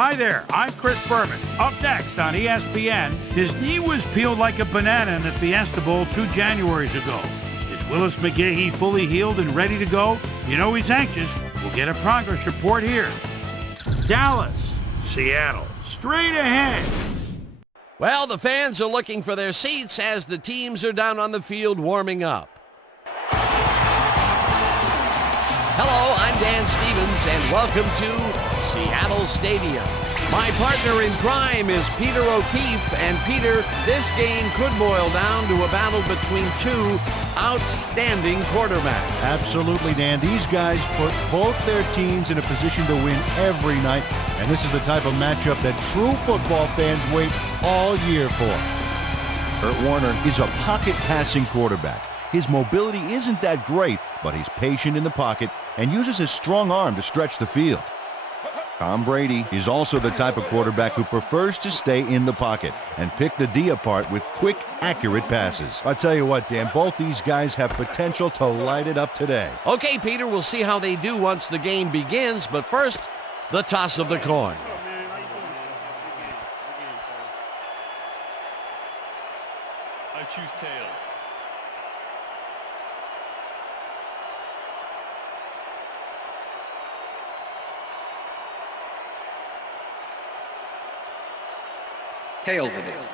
Hi there, I'm Chris Berman. Up next on ESPN, his knee was peeled like a banana in the Fiesta Bowl 2 Januaries ago. Is Willis McGahee fully healed and ready to go? You know he's anxious. We'll get a progress report here. Dallas, Seattle, straight ahead. Well, the fans are looking for their seats as the teams are down on the field warming up. Hello, I'm Dan Stevens, and welcome to Seattle Stadium. My partner in crime is Peter O'Keefe, and Peter, this game could boil down to a battle between two outstanding quarterbacks. Absolutely, Dan. These guys put both their teams in a position to win every night, and this is the type of matchup that true football fans wait all year for. Kurt Warner is a pocket passing quarterback. His mobility isn't that great, but he's patient in the pocket and uses his strong arm to stretch the field. Tom Brady is also the type of quarterback who prefers to stay in the pocket and pick the D apart with quick, accurate passes. I'll tell you what, Dan, both these guys have potential to light it up today. Okay, Peter, we'll see how they do once the game begins, but first, the toss of the coin. I choose tails. Tails it is.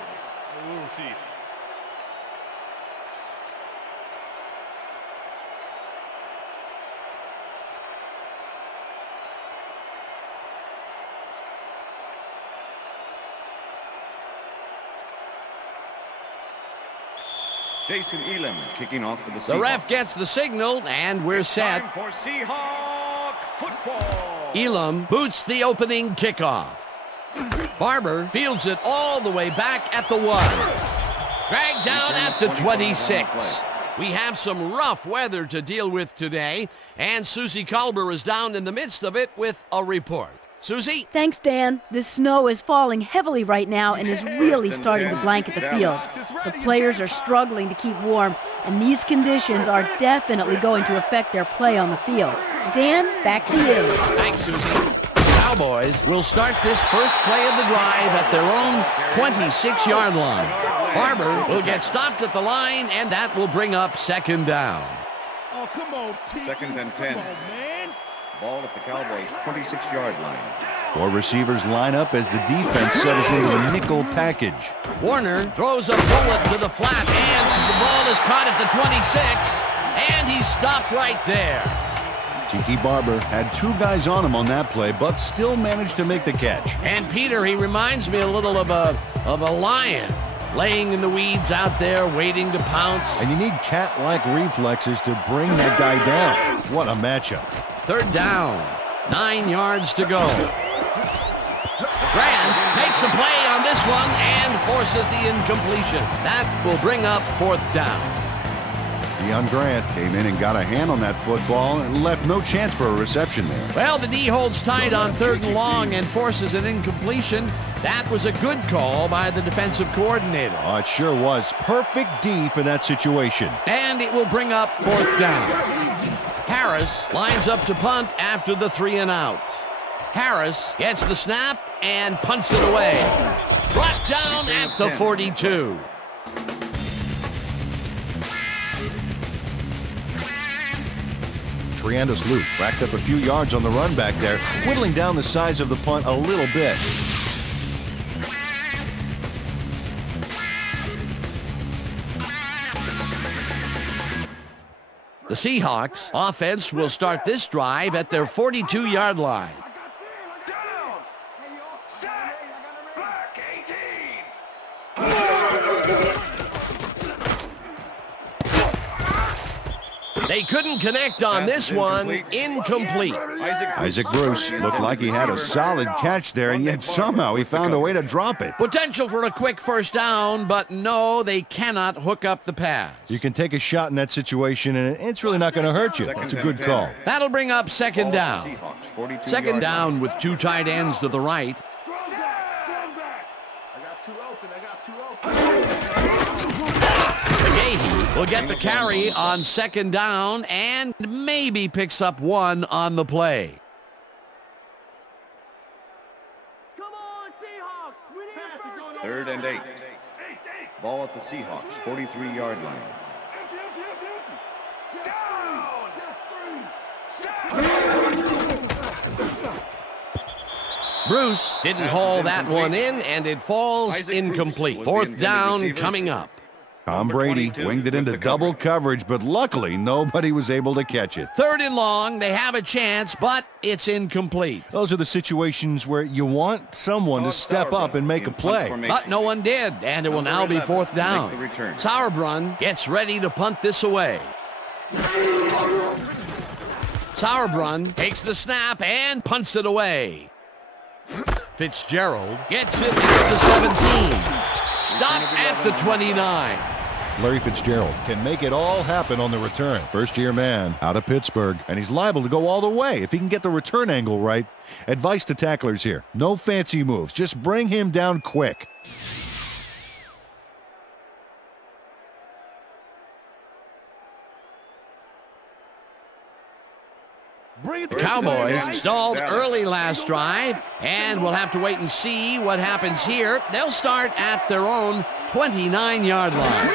We'll see. Jason Elam kicking off for the Seahawks. The ref gets the signal, and we're set. Time for Seahawk football. Elam boots the opening kickoff. Barber fields it all the way back at the 1. Dragged down at the 26. We have some rough weather to deal with today, and Susie Culber is down in the midst of it with a report. Susie? Thanks, Dan. The snow is falling heavily right now and is really starting to blanket the field. The players are struggling to keep warm, and these conditions are definitely going to affect their play on the field. Dan, back to you. Thanks, Susie. Cowboys will start this first play of the drive at their own 26-yard line. Barber will get stopped at the line, and that will bring up second down. Oh, come on, team. Second and 10. Come on, man. Ball at the Cowboys' 26-yard line. Four receivers line up as the defense settles into the nickel package. Warner throws a bullet to the flat, and the ball is caught at the 26, and he's stopped right there. Tiki Barber had two guys on him on that play, but still managed to make the catch. And Peter, he reminds me a little of a lion laying in the weeds out there waiting to pounce. And you need cat-like reflexes to bring that guy down. What a matchup. Third down, 9 yards to go. Grant makes a play on this one and forces the incompletion. That will bring up fourth down. Deion Grant came in and got a hand on that football and left no chance for a reception there. Well, the D holds tight on third and long and forces an incompletion. That was a good call by the defensive coordinator. Oh, it sure was. Perfect D for that situation. And it will bring up fourth down. Harris lines up to punt after the 3 and out. Harris gets the snap and punts it away. Brought down at the 42. Trianda's loose, racked up a few yards on the run back there, whittling down the size of the punt a little bit. The Seahawks offense will start this drive at their 42-yard line. They couldn't connect on this one. Incomplete. Isaac Bruce looked like he had a solid catch there, and yet somehow he found a way to drop it. Potential for a quick first down, but no, they cannot hook up the pass. You can take a shot in that situation, and it's really not going to hurt you. It's a good call. That'll bring up second down. Second down with two tight ends to the right. McGahee will get the carry on second down and maybe picks up one on the play. 3rd and 8. Ball at the Seahawks 43-yard line. Bruce didn't haul that one in, and it falls incomplete. 4th down coming up. Tom Brady winged it into double coverage, but luckily nobody was able to catch it. 3rd and long, they have a chance, but it's incomplete. Those are the situations where you want someone to step up and make a play. But no one did, and it will now be 4th down. Sauerbrunn gets ready to punt this away. Sauerbrunn takes the snap and punts it away. Fitzgerald gets it at the 17. Stopped at the 29. Larry Fitzgerald can make it all happen on the return. First-year man out of Pittsburgh, and he's liable to go all the way if he can get the return angle right. Advice to tacklers here: no fancy moves, just bring him down quick. The Cowboys stalled early last drive, and we'll have to wait and see what happens here. They'll start at their own 29-yard line.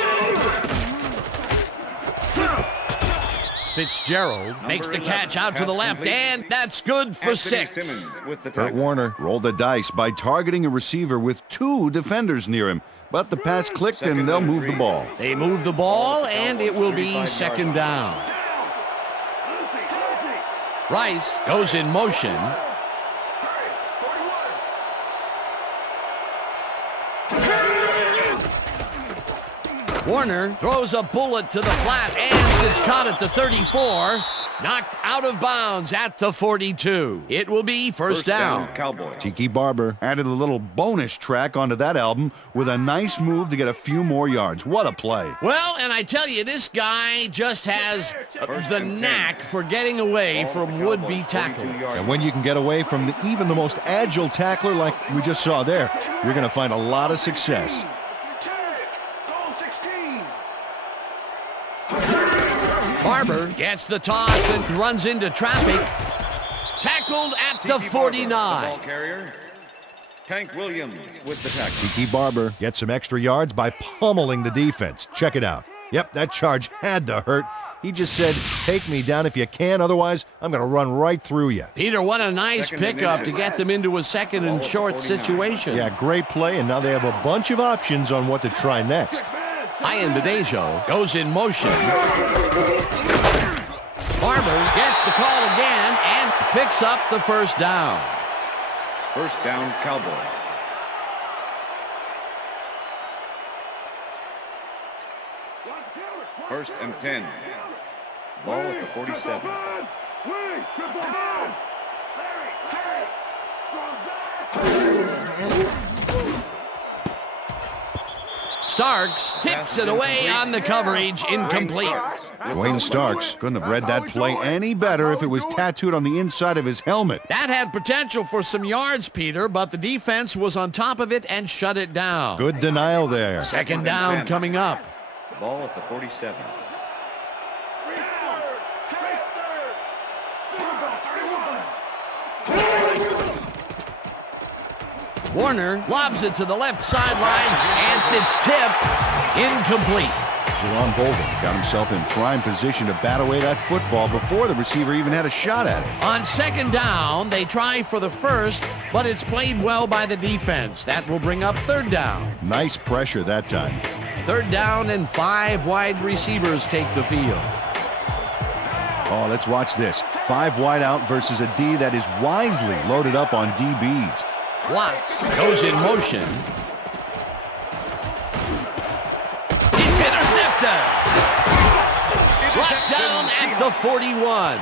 Fitzgerald makes the catch out to the left, and that's good for 6. Kurt Warner rolled the dice by targeting a receiver with 2 defenders near him, but the pass clicked and they'll move the ball. They move the ball, and it will be 2nd down. Rice goes in motion. Warner throws a bullet to the flat, and it's caught at the 34. Knocked out of bounds at the 42. It will be 1st down. Cowboys. Tiki Barber added a little bonus track onto that album with a nice move to get a few more yards. What a play. Well, and I tell you, this guy just has the knack for getting away from would-be tacklers. And when you can get away from even the most agile tackler like we just saw there, you're going to find a lot of success. Barber gets the toss and runs into traffic. Tackled at the 49. Tank Williams with the tackle. Tiki Barber gets some extra yards by pummeling the defense. Check it out. Yep, that charge had to hurt. He just said, take me down if you can, otherwise I'm going to run right through you. Peter, what a nice pickup to get them into a 2nd and short situation. Yeah, great play, and now they have a bunch of options on what to try next. Ian Benejo goes in motion. Barber gets the call again and picks up the 1st down. 1st down, Cowboys. First and 10. Ball at the 47. Starks tips it away on the coverage, incomplete. Wayne Starks couldn't have read that play any better if it was tattooed on the inside of his helmet. That had potential for some yards, Peter, but the defense was on top of it and shut it down. Good denial there. 2nd down coming up. Ball at the 47. Warner lobs it to the left sideline, and it's tipped incomplete. Jerron Bolden got himself in prime position to bat away that football before the receiver even had a shot at it. On 2nd down, they try for the 1st, but it's played well by the defense. That will bring up 3rd down. Nice pressure that time. 3rd down, and 5 wide receivers take the field. Oh, let's watch this. 5 wide out versus a D that is wisely loaded up on DBs. Watts goes in motion. It's intercepted. Brought down at the 41.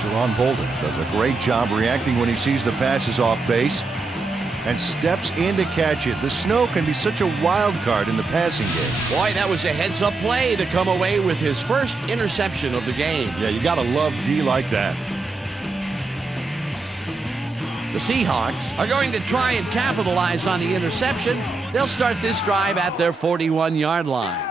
Jerron Bolden does a great job reacting when he sees the passes off base and steps in to catch it. The snow can be such a wild card in the passing game. Boy, that was a heads-up play to come away with his 1st interception of the game. Yeah, you gotta love D like that. The Seahawks are going to try and capitalize on the interception. They'll start this drive at their 41-yard line.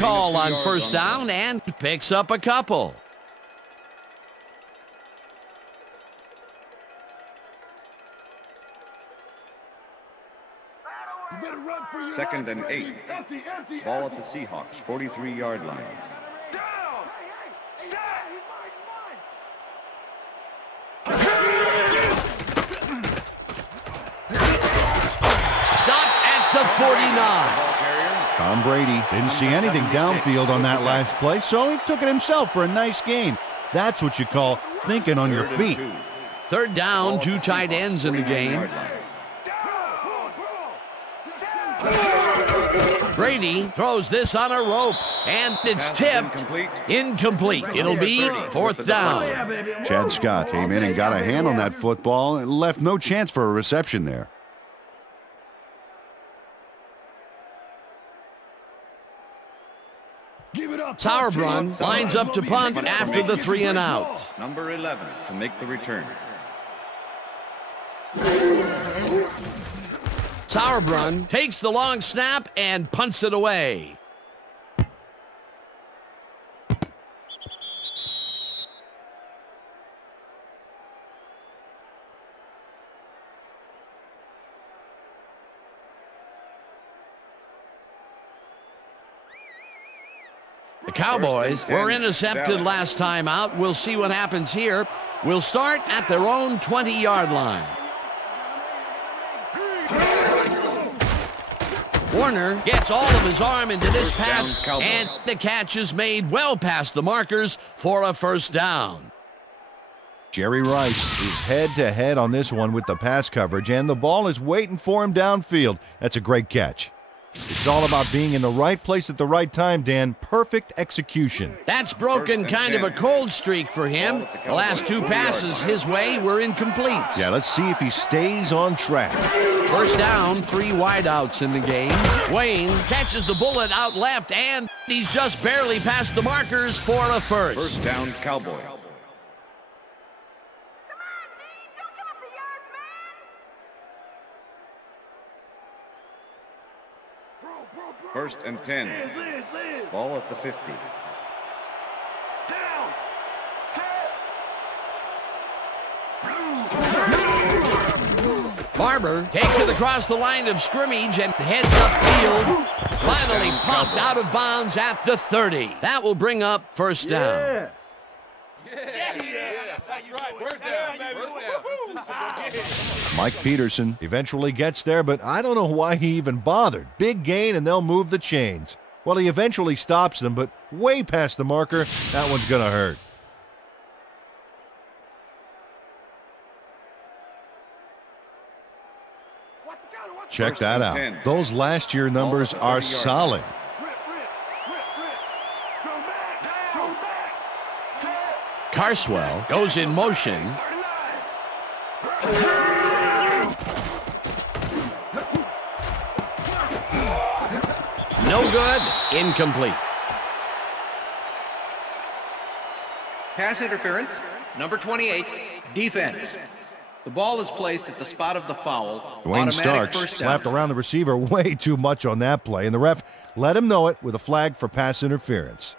call on first down and picks up a couple. Second and 8. Ball at the Seahawks, 43-yard line. Stopped at the 49. Tom Brady didn't see anything downfield on that last play, so he took it himself for a nice gain. That's what you call thinking on your feet. Third down, 2 tight ends in the game. Brady throws this on a rope, and it's tipped. Incomplete. It'll be fourth down. Chad Scott came in and got a hand on that football and left no chance for a reception there. Sauerbrunn lines up to punt after the 3 and out. Number 11 to make the return. Sauerbrunn takes the long snap and punts it away. The Cowboys were intercepted last time out. We'll see what happens here. We'll start at their own 20-yard line. Warner gets all of his arm into this pass, and the catch is made well past the markers for a first down. Jerry Rice is head-to-head on this one with the pass coverage, and the ball is waiting for him downfield. That's a great catch. It's all about being in the right place at the right time, Dan. Perfect execution. That's broken kind of a cold streak for him. The last 2 passes his way were incomplete. Yeah, let's see if he stays on track. First down, 3 wideouts in the game. Wayne catches the bullet out left, and he's just barely past the markers for a first. First down, Cowboy. First and 10. Ball at the 50. Barber takes it across the line of scrimmage and heads upfield. Finally popped out of bounds at the 30. That will bring up first down. Mike Peterson eventually gets there, but I don't know why he even bothered. Big gain, and they'll move the chains. Well, he eventually stops them, but way past the marker. That one's going to hurt. Check that out. Those last year numbers are solid. Carswell goes in motion. No good. Incomplete. Pass interference, number 28, defense. The ball is placed at the spot of the foul. Dwayne Starks slapped around the receiver way too much on that play, and the ref let him know it with a flag for pass interference.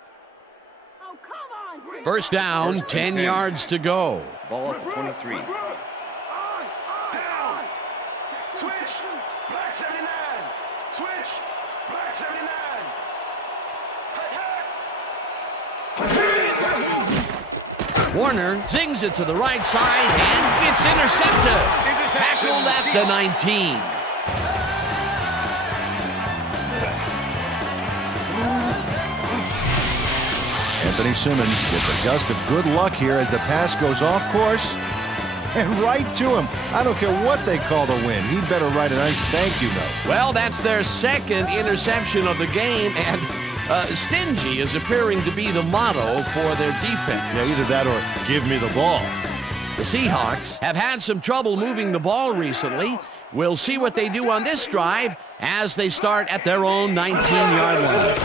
First down, 10 yards to go. Ball at the 23. Warner zings it to the right side, and it's intercepted. Tackled at the 19. Anthony Simmons gets a gust of good luck here as the pass goes off course and right to him. I don't care what they call the win. He'd better write a nice thank you note. Well, that's their second interception of the game, and stingy is appearing to be the motto for their defense. Yeah, either that or give me the ball. The Seahawks have had some trouble moving the ball recently. We'll see what they do on this drive as they start at their own 19-yard line.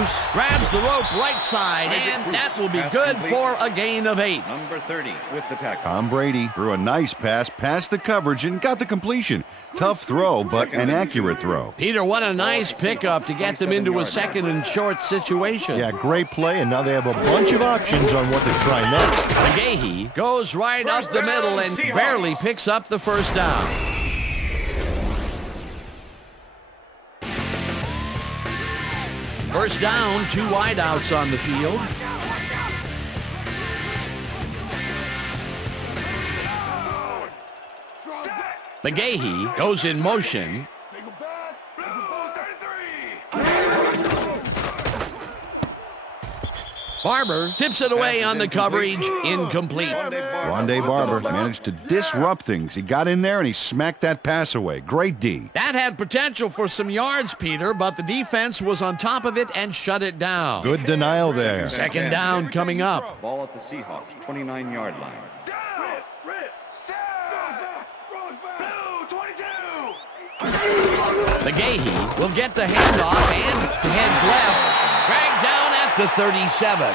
Bruce grabs the rope right side, and that will be good for a gain of 8. Number 30 with the tackle. Tom Brady threw a nice pass past the coverage and got the completion. Tough throw, but an accurate throw. Peter, what a nice pickup to get them into a 2nd and short situation. Yeah, great play, and now they have a bunch of options on what to try next. McGahee goes right up the middle and barely picks up the first down. First down, 2 wideouts on the field. McGahee goes in motion. Barber tips it away on the coverage, incomplete. Rondé Barber managed to disrupt things. He got in there and he smacked that pass away. Great D. That had potential for some yards, Peter, but the defense was on top of it and shut it down. Good denial there. 2nd down coming up. Ball at the Seahawks, 29-yard line. McGahee will get the handoff and heads left. Dragged down at the 37.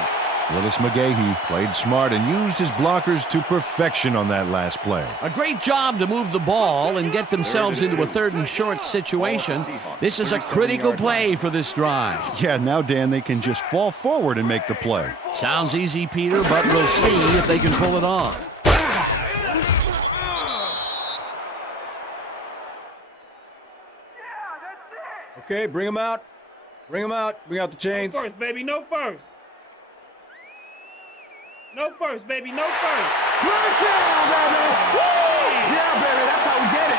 Willis McGahee played smart and used his blockers to perfection on that last play. A great job to move the ball and get themselves into a 3rd and short situation. This is a critical play for this drive. Yeah, now, Dan, they can just fall forward and make the play. Sounds easy, Peter, but we'll see if they can pull it off. Okay, bring him out. Bring him out. Bring out the chains. No first, baby. No first. No first, baby. No first. Yeah, baby. That's how we get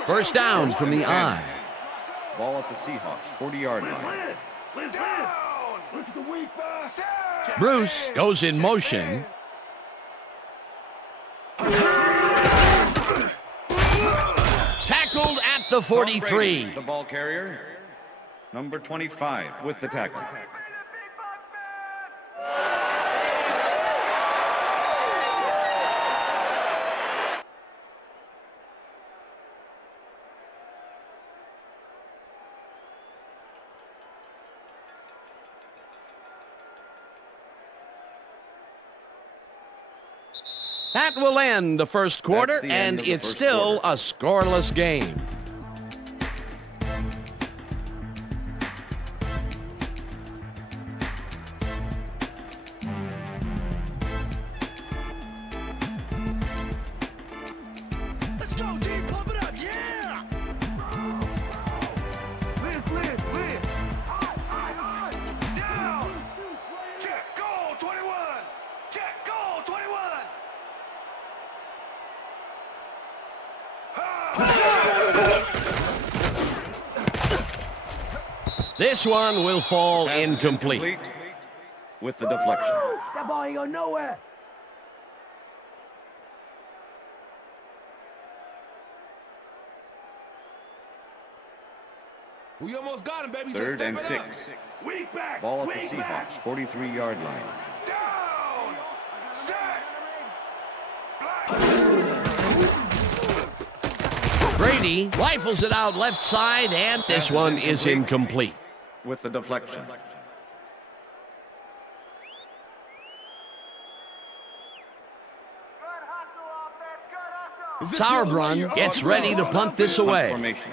it. First down from the eye. Ball at the Seahawks, 40-yard line. Bruce goes in motion. Tackled at the 43. The ball carrier, number 25 with the tackle. That will end the first quarter, and it's still a scoreless game. Let's go, team. Pump it up. Yeah. Liz. Down. Check. Goal 21. Check. Goal 21. This one will fall incomplete. With the deflection. That ball ain't going nowhere. We almost got him, baby. 3rd and 6. Ball at the Seahawks, 43-yard line. Down. Brady rifles it out left side, and this one is incomplete. With the deflection. Sauerbrunn gets ready to punt this away. Formation.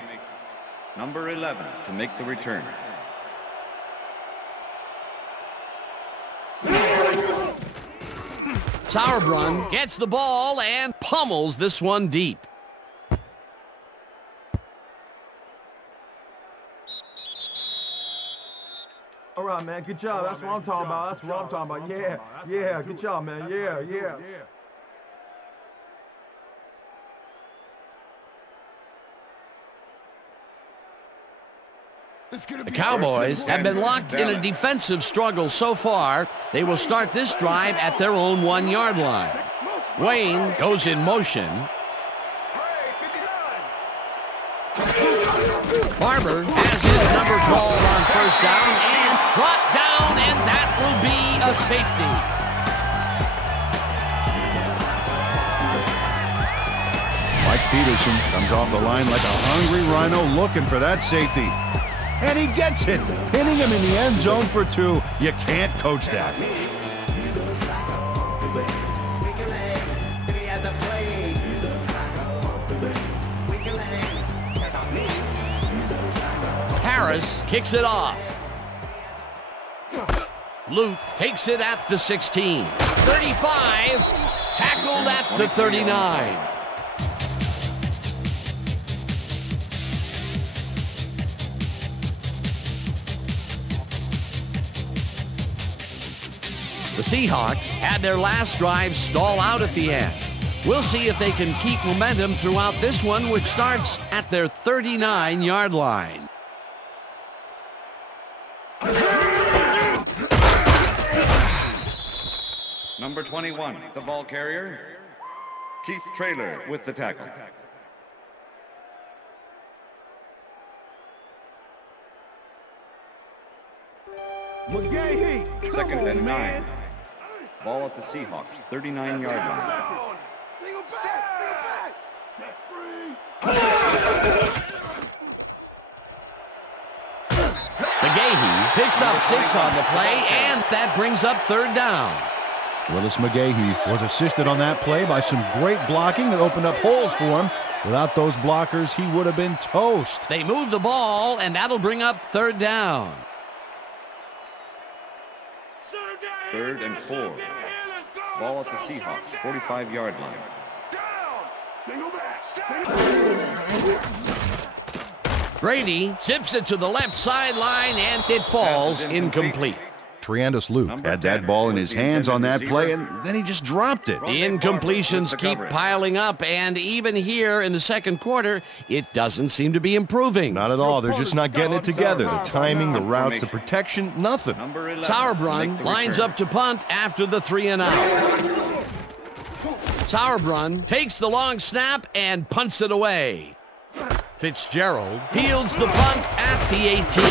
Number 11 to make the return. Sauerbrunn gets the ball and pummels this one deep. All right, man. Good job. That's what I'm talking about. That's what I'm talking about. Yeah. Good job, man. Yeah. The Cowboys have been locked in a defensive struggle so far. They will start this drive at their own 1-yard line. Wayne goes in motion. Barber has his number called on first down and brought down, and that will be a safety. Peterson comes off the line like a hungry rhino looking for that safety. And he gets it, pinning him in the end zone for 2. You can't coach that. Harris kicks it off. Luke takes it at the 16. 35, tackled at the 39. The Seahawks had their last drive stall out at the end. We'll see if they can keep momentum throughout this one, which starts at their 39-yard line. Number 21, the ball carrier, Keith Traylor with the tackle. McGahee. Second and 9. Ball at the Seahawks, 39-yard line. McGahee picks up 6 on the play, and that brings up 3rd down. Willis McGahee was assisted on that play by some great blocking that opened up holes for him. Without those blockers, he would have been toast. They move the ball, and that'll bring up 3rd down. 3rd and 4. Ball at the Seahawks, 45-yard line. Brady zips it to the left sideline, and it falls incomplete. Triandus Luke had that ball in his hands on that play, and then he just dropped it. The incompletions keep piling up, and even here in the second quarter, it doesn't seem to be improving. Not at all. They're just not getting it together. The timing, the routes, the protection, nothing. Sauerbrunn lines up to punt after the 3-and-out. Sauerbrunn takes the long snap and punts it away. Fitzgerald fields the punt at the 18.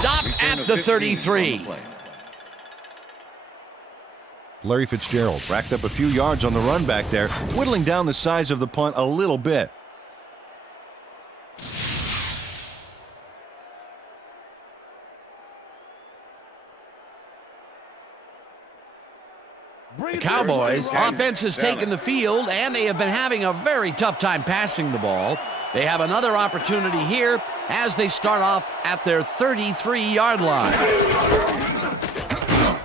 Stopped at the 33. Larry Fitzgerald racked up a few yards on the run back there, whittling down the size of the punt a little bit. The Cowboys offense has taken the field, and they have been having a very tough time passing the ball. They have another opportunity here as they start off at their 33-yard line.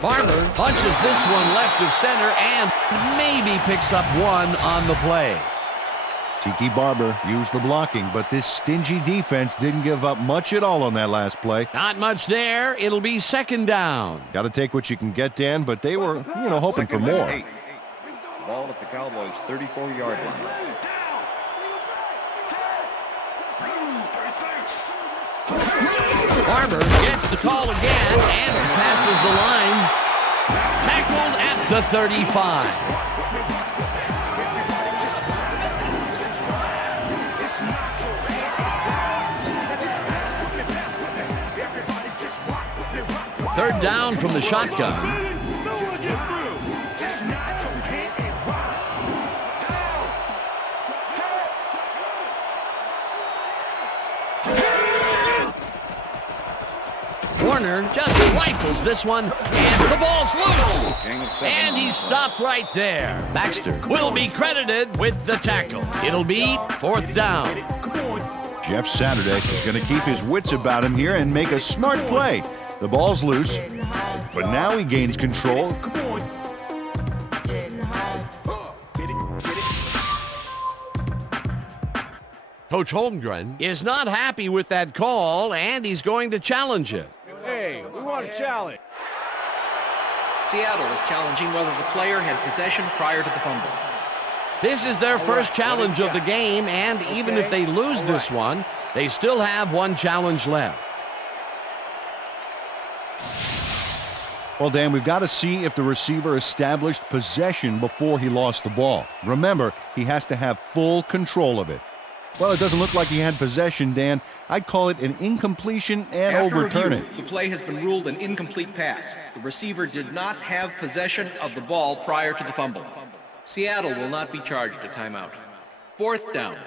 Barber punches this one left of center and maybe picks up 1 on the play. Tiki Barber used the blocking, but this stingy defense didn't give up much at all on that last play. Not much there. It'll be 2nd down. Got to take what you can get, Dan, but they were, hoping for more. 8. Ball at the Cowboys' 34-yard line. Barber gets the call again and passes the line. Tackled at the 35. Third down from the shotgun. Warner just rifles this one, and the ball's loose. And he's stopped right there. Baxter will be credited with the tackle. It'll be 4th down. Jeff Saturday is going to keep his wits about him here and make a smart play. The ball's loose, but now he gains control. Coach Holmgren is not happy with that call, and he's going to challenge it. Hey, we want a challenge. Seattle is challenging whether the player had possession prior to the fumble. This is their first challenge of the game, and even if they lose this one, they still have 1 challenge left. Well, Dan, we've got to see if the receiver established possession before he lost the ball. Remember, he has to have full control of it. Well, it doesn't look like he had possession, Dan. I'd call it an incompletion and overturn it. The play has been ruled an incomplete pass. The receiver did not have possession of the ball prior to the fumble. Seattle will not be charged a timeout. 4th down.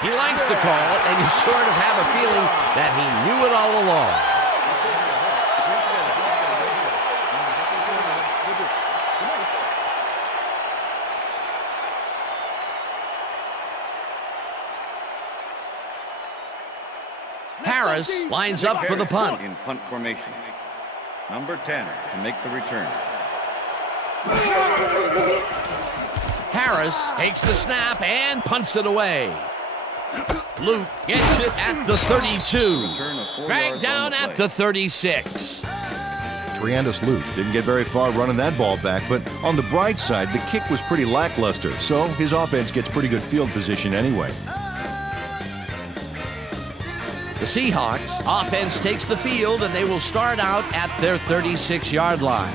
He likes the call, and you sort of have a feeling that he knew it all along. Harris lines up for the punt. In punt formation. Number 10 to make the return. Harris takes the snap and punts it away. Luke gets it at the 32. Dragged down at the 36. Triandus Luke didn't get very far running that ball back, but on the bright side, the kick was pretty lackluster, so his offense gets pretty good field position anyway. The Seahawks offense takes the field, and they will start out at their 36-yard line.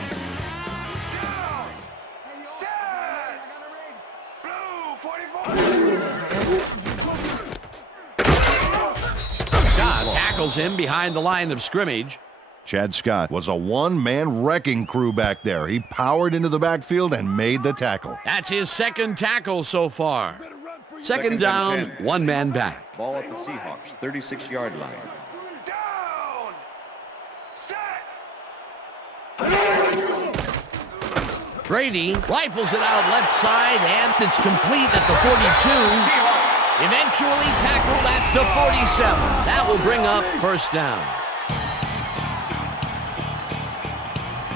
Scott tackles him behind the line of scrimmage. Chad Scott was a one-man wrecking crew back there. He powered into the backfield and made the tackle. That's his second tackle so far. Second down, one man back. Ball at the Seahawks, 36-yard line. Brady rifles it out left side, and it's complete at the 42. Eventually tackled at the 47. That will bring up first down.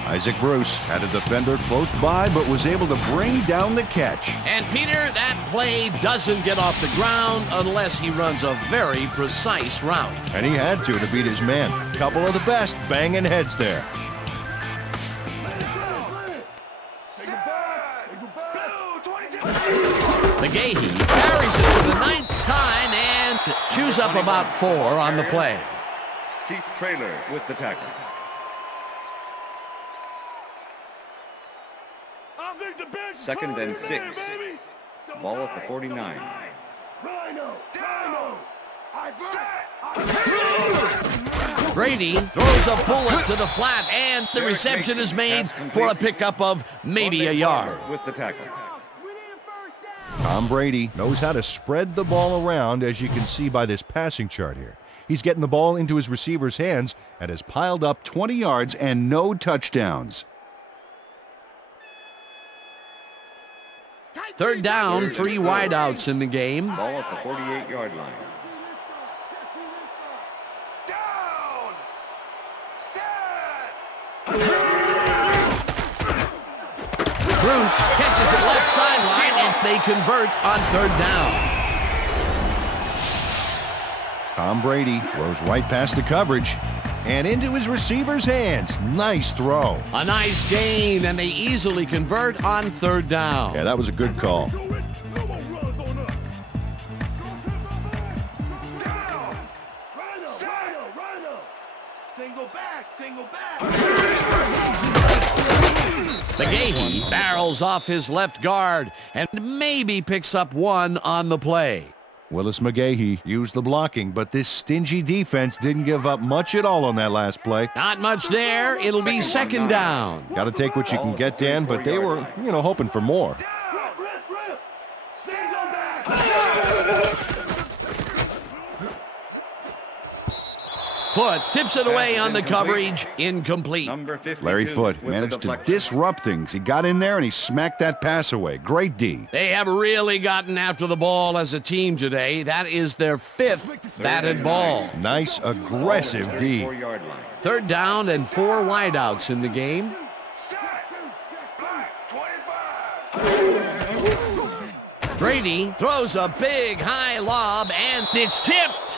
Isaac Bruce had a defender close by, but was able to bring down the catch. And Peter, that play doesn't get off the ground unless he runs a very precise route. And he had to beat his man. Couple of the best banging heads there. McGahee carries it for the 9th time and chews up about 4 on the play. Keith Traylor with the tackle. Second and 6. Ball at the 49. Brady throws a bullet to the flat, and the reception is made for a pickup of maybe a yard. With the tackle. Tom Brady knows how to spread the ball around, as you can see by this passing chart here. He's getting the ball into his receiver's hands and has piled up 20 yards and no touchdowns. Third down, 3 wideouts in the game. Ball at the 48-yard line. Bruce catches it left sideline, and they convert on 3rd down. Tom Brady throws right past the coverage and into his receiver's hands. Nice throw. A nice gain, and they easily convert on 3rd down. Yeah, that was a good call. McGahee barrels off his left guard and maybe picks up 1 on the play. Willis McGahee used the blocking, but this stingy defense didn't give up much at all on that last play. Not much there. It'll be 2nd down. Got to take what you can get, Dan, but they were, hoping for more. Foote tips it away on the coverage. Incomplete. Larry Foote managed to disrupt things. He got in there and he smacked that pass away. Great D. They have really gotten after the ball as a team today. That is their 5th batted ball. Nice, aggressive D. 3rd down and 4 wideouts in the game. Brady throws a big high lob, and it's tipped.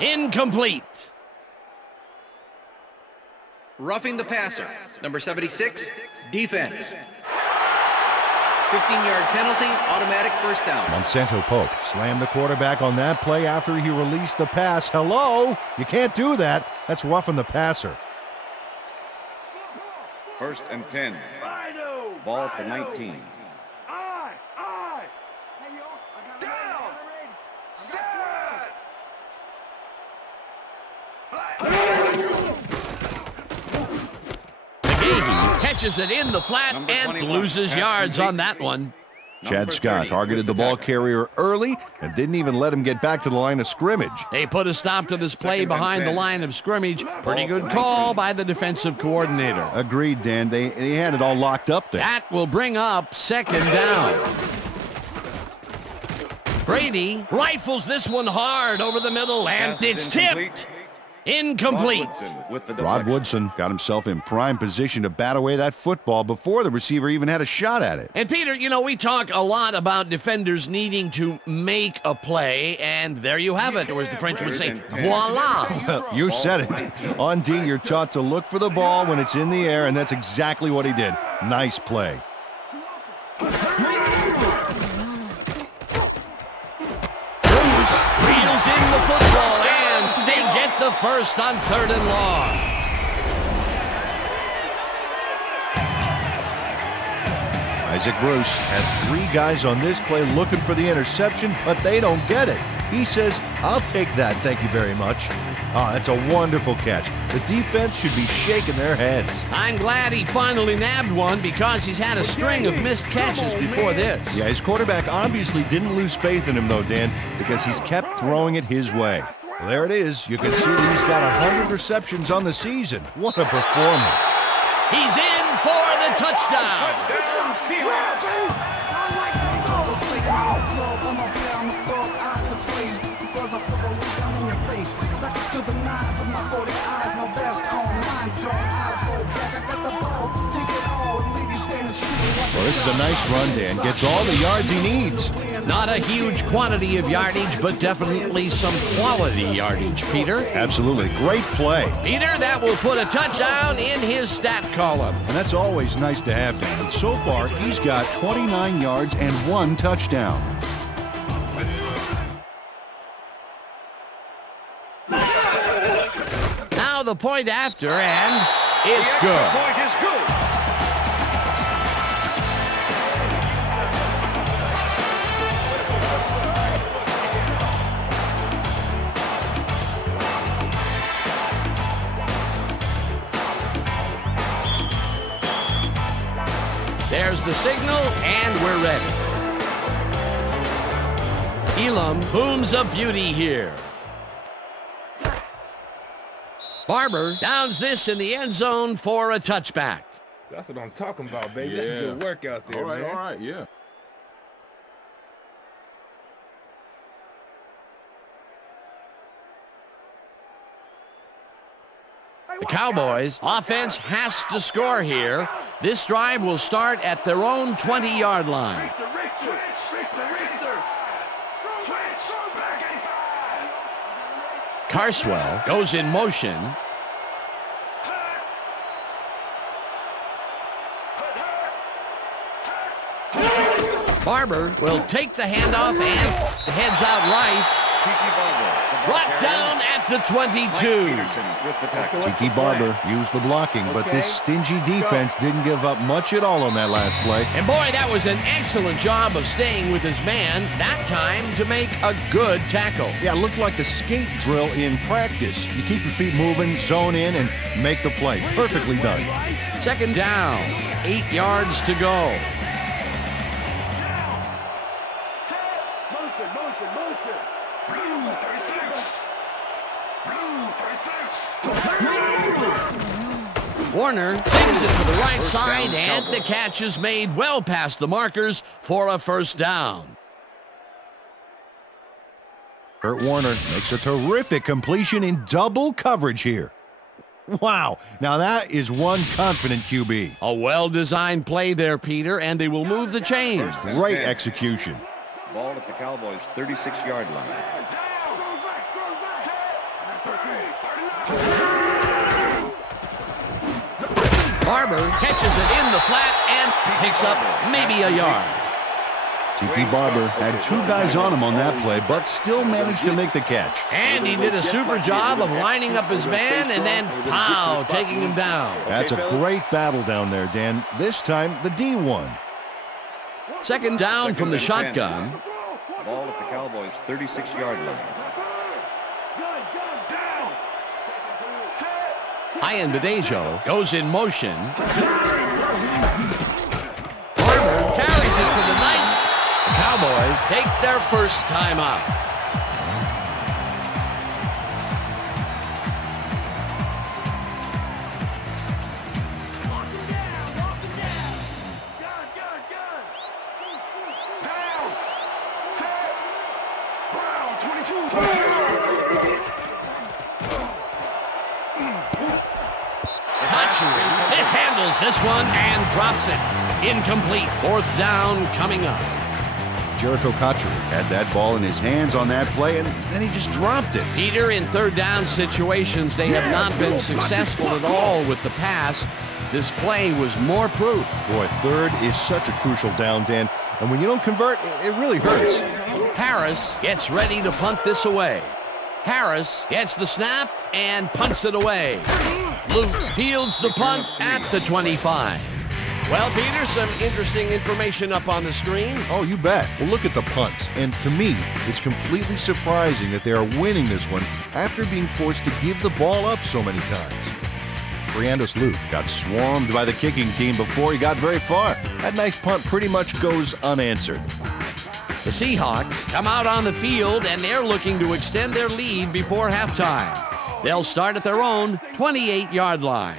Incomplete. Roughing the passer, number 76, defense. 15-yard penalty, automatic first down. Monsanto Pope slammed the quarterback on that play after he released the pass. Hello? You can't do that. That's roughing the passer. 1st and 10. Ball at the 19. McGahee catches it in the flat and loses yards on that one. Chad Scott targeted the ball carrier early and didn't even let him get back to the line of scrimmage. They put a stop to this play behind the line of scrimmage. Pretty good call by the defensive coordinator. Agreed, Dan. They had it all locked up there. That will bring up second down. Brady rifles this one hard over the middle, and it's tipped. Incomplete. Rod Woodson got himself in prime position to bat away that football before the receiver even had a shot at it. And Peter, you know, we talk a lot about defenders needing to make a play, and there you have it, or as the French would say, voila. You said it. On D, you're taught to look for the ball when it's in the air, and that's exactly what he did. Nice play. Reels in the football, and they get the first on 3rd and long. Isaac Bruce has 3 guys on this play looking for the interception, but they don't get it. He says, "I'll take that, thank you very much." Oh, that's a wonderful catch. The defense should be shaking their heads. I'm glad he finally nabbed one because he's had a string of missed catches before this. Yeah, his quarterback obviously didn't lose faith in him, though, Dan, because he's kept throwing it his way. Well, there it is. You can see that he's got 100 receptions on the season. What a performance. He's in for the touchdown. Touchdown, Seahawks. Well, this is a nice run, Dan. Gets all the yards he needs. Not a huge quantity of yardage, but definitely some quality yardage, Peter. Absolutely. Great play. Peter, that will put a touchdown in his stat column. And that's always nice to have, Dan. And so far, he's got 29 yards and 1 touchdown. Now the point after, and it's The good. extra point is good. There's the signal, and we're ready. Elam booms a beauty here. Barber downs this in the end zone for a touchback. That's what I'm talking about, baby. That's good work out there, man. All right, yeah. The Cowboys offense has to score here. This drive will start at their own 20-yard line. Carswell goes in motion. Barber will take the handoff and heads out right. Brought down at the 22. Tiki Barber used the blocking, but this stingy defense didn't give up much at all on that last play. And boy, that was an excellent job of staying with his man, that time to make a good tackle. Yeah, it looked like the skate drill in practice. You keep your feet moving, zone in, and make the play. Perfectly done. Second down, 8 yards to go. Warner sends it to the right side, and the catch is made well past the markers for a first down. Kurt Warner makes a terrific completion in double coverage here. Wow, now that is one confident QB. A well-designed play there, Peter, and they will move the chains. Great execution. Ball at the Cowboys' 36-yard line. Barber catches it in the flat and picks up maybe a yard. Tiki Barber had 2 guys on him on that play, but still managed to make the catch. And he did a super job of lining up his man and then, pow, taking him down. That's a great battle down there, Dan. This time, the D won. Second down from the shotgun. Ball at the Cowboys' 36-yard line. Ian Badejo goes in motion. Barber carries it for the 9th take their first time out. Mishandles this one and drops it. Incomplete. Fourth down coming up. Jericho Cotchery had that ball in his hands on that play, and then he just dropped it. Peter, in third down situations, they have not been successful at all with the pass. This play was more proof. Boy, third is such a crucial down, Dan, and when you don't convert, it really hurts. Harris gets ready to punt this away. Harris gets the snap and punts it away. Luke fields the punt at the 25. Well, Peter, some interesting information up on the screen. Oh, you bet. Well, look at the punts. And to me, it's completely surprising that they are winning this one after being forced to give the ball up so many times. Briandos Luke got swarmed by the kicking team before he got very far. That nice punt pretty much goes unanswered. The Seahawks come out on the field, and they're looking to extend their lead before halftime. They'll start at their own 28-yard line.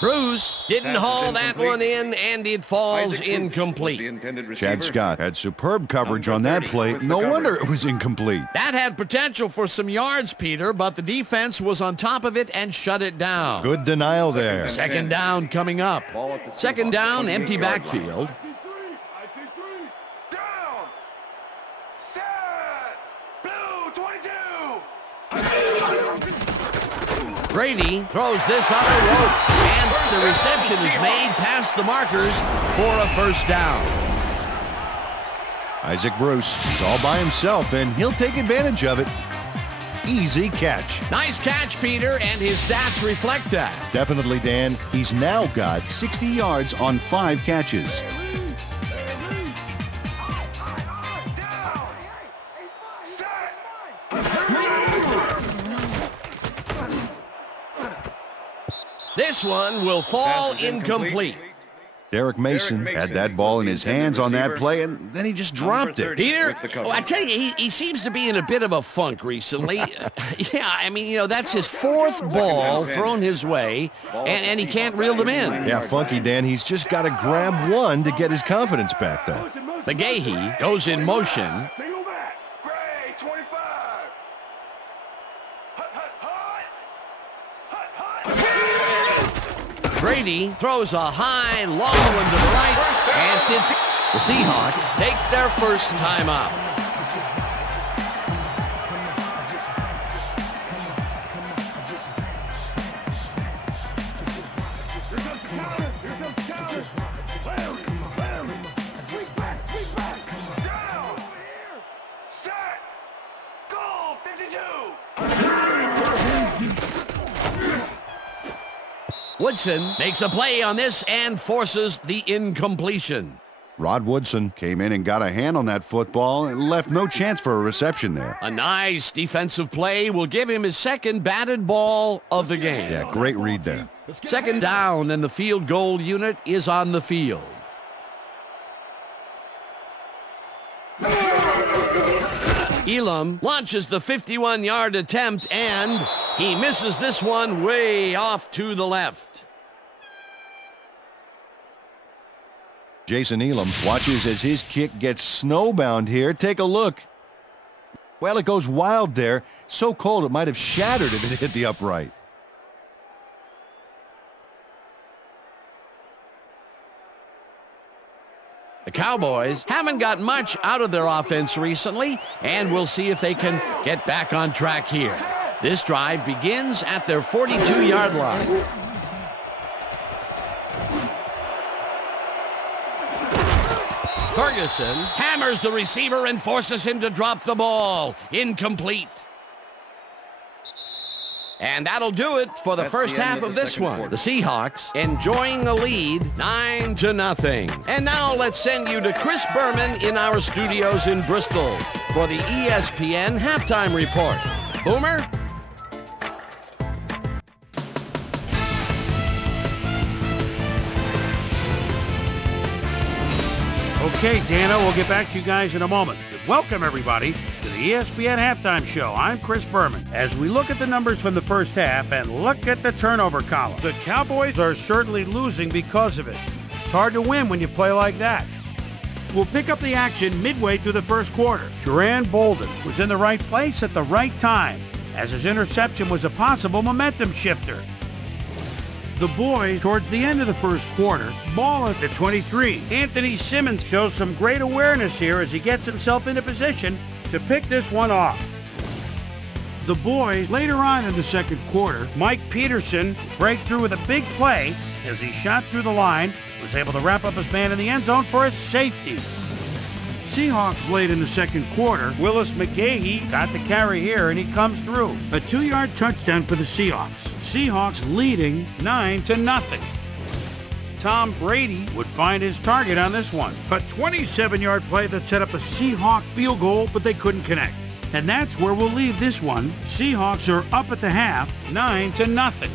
Bruce didn't haul that one in, and it falls incomplete. Chad Scott had superb coverage on that play. No wonder it was incomplete. That had potential for some yards, Peter, but the defense was on top of it and shut it down. Good denial there. Second down coming up. Second down, empty backfield. Brady throws this on a rope, and the reception is made past the markers for a first down. Isaac Bruce is all by himself, and he'll take advantage of it. Easy catch. Nice catch, Peter, and his stats reflect that. Definitely, Dan. He's now got 60 yards on 5 catches. This one will fall incomplete. Derek Mason had that ball in his hands on that play, and then he just dropped it. Peter, I tell you, he seems to be in a bit of a funk recently. Yeah, I mean, you know, that's his fourth ball thrown his way, and he can't reel them in. Yeah, funky, Dan. He's just got to grab one to get his confidence back, though. McGahee goes in motion. Brady throws a high, long one to the right, and the Seahawks take their first timeout. Woodson makes a play on this and forces the incompletion. Rod Woodson came in and got a hand on that football and left no chance for a reception there. A nice defensive play will give him his second batted ball of the game. Yeah, great read there. Second down, and the field goal unit is on the field. Elam launches the 51-yard attempt, and he misses this one way off to the left. Jason Elam watches as his kick gets snowbound here. Take a look. Well, it goes wild there. So cold it might have shattered if it hit the upright. The Cowboys haven't got much out of their offense recently, and we'll see if they can get back on track here. This drive begins at their 42-yard line. Ferguson hammers the receiver and forces him to drop the ball. Incomplete. And that'll do it for the first half of this one. The Seahawks enjoying a lead 9-0. And now let's send you to Chris Berman in our studios in Bristol for the ESPN halftime report. Boomer? Okay, Dana, we'll get back to you guys in a moment. But welcome, everybody, to the ESPN Halftime Show. I'm Chris Berman. As we look at the numbers from the first half and look at the turnover column, the Cowboys are certainly losing because of it. It's hard to win when you play like that. We'll pick up the action midway through the first quarter. Duran Bolden was in the right place at the right time, as his interception was a possible momentum shifter. The boys, towards the end of the first quarter, ball at the 23. Anthony Simmons shows some great awareness here as he gets himself into position to pick this one off. The boys, later on in the second quarter, Mike Peterson break through with a big play as he shot through the line, was able to wrap up his man in the end zone for a safety. Seahawks late in the second quarter, Willis McGahee got the carry here and he comes through. A 2-yard touchdown for the Seahawks. Seahawks leading 9-0. Tom Brady would find his target on this one. A 27-yard play that set up a Seahawk field goal, but they couldn't connect. And that's where we'll leave this one. Seahawks are up at the half, 9-0.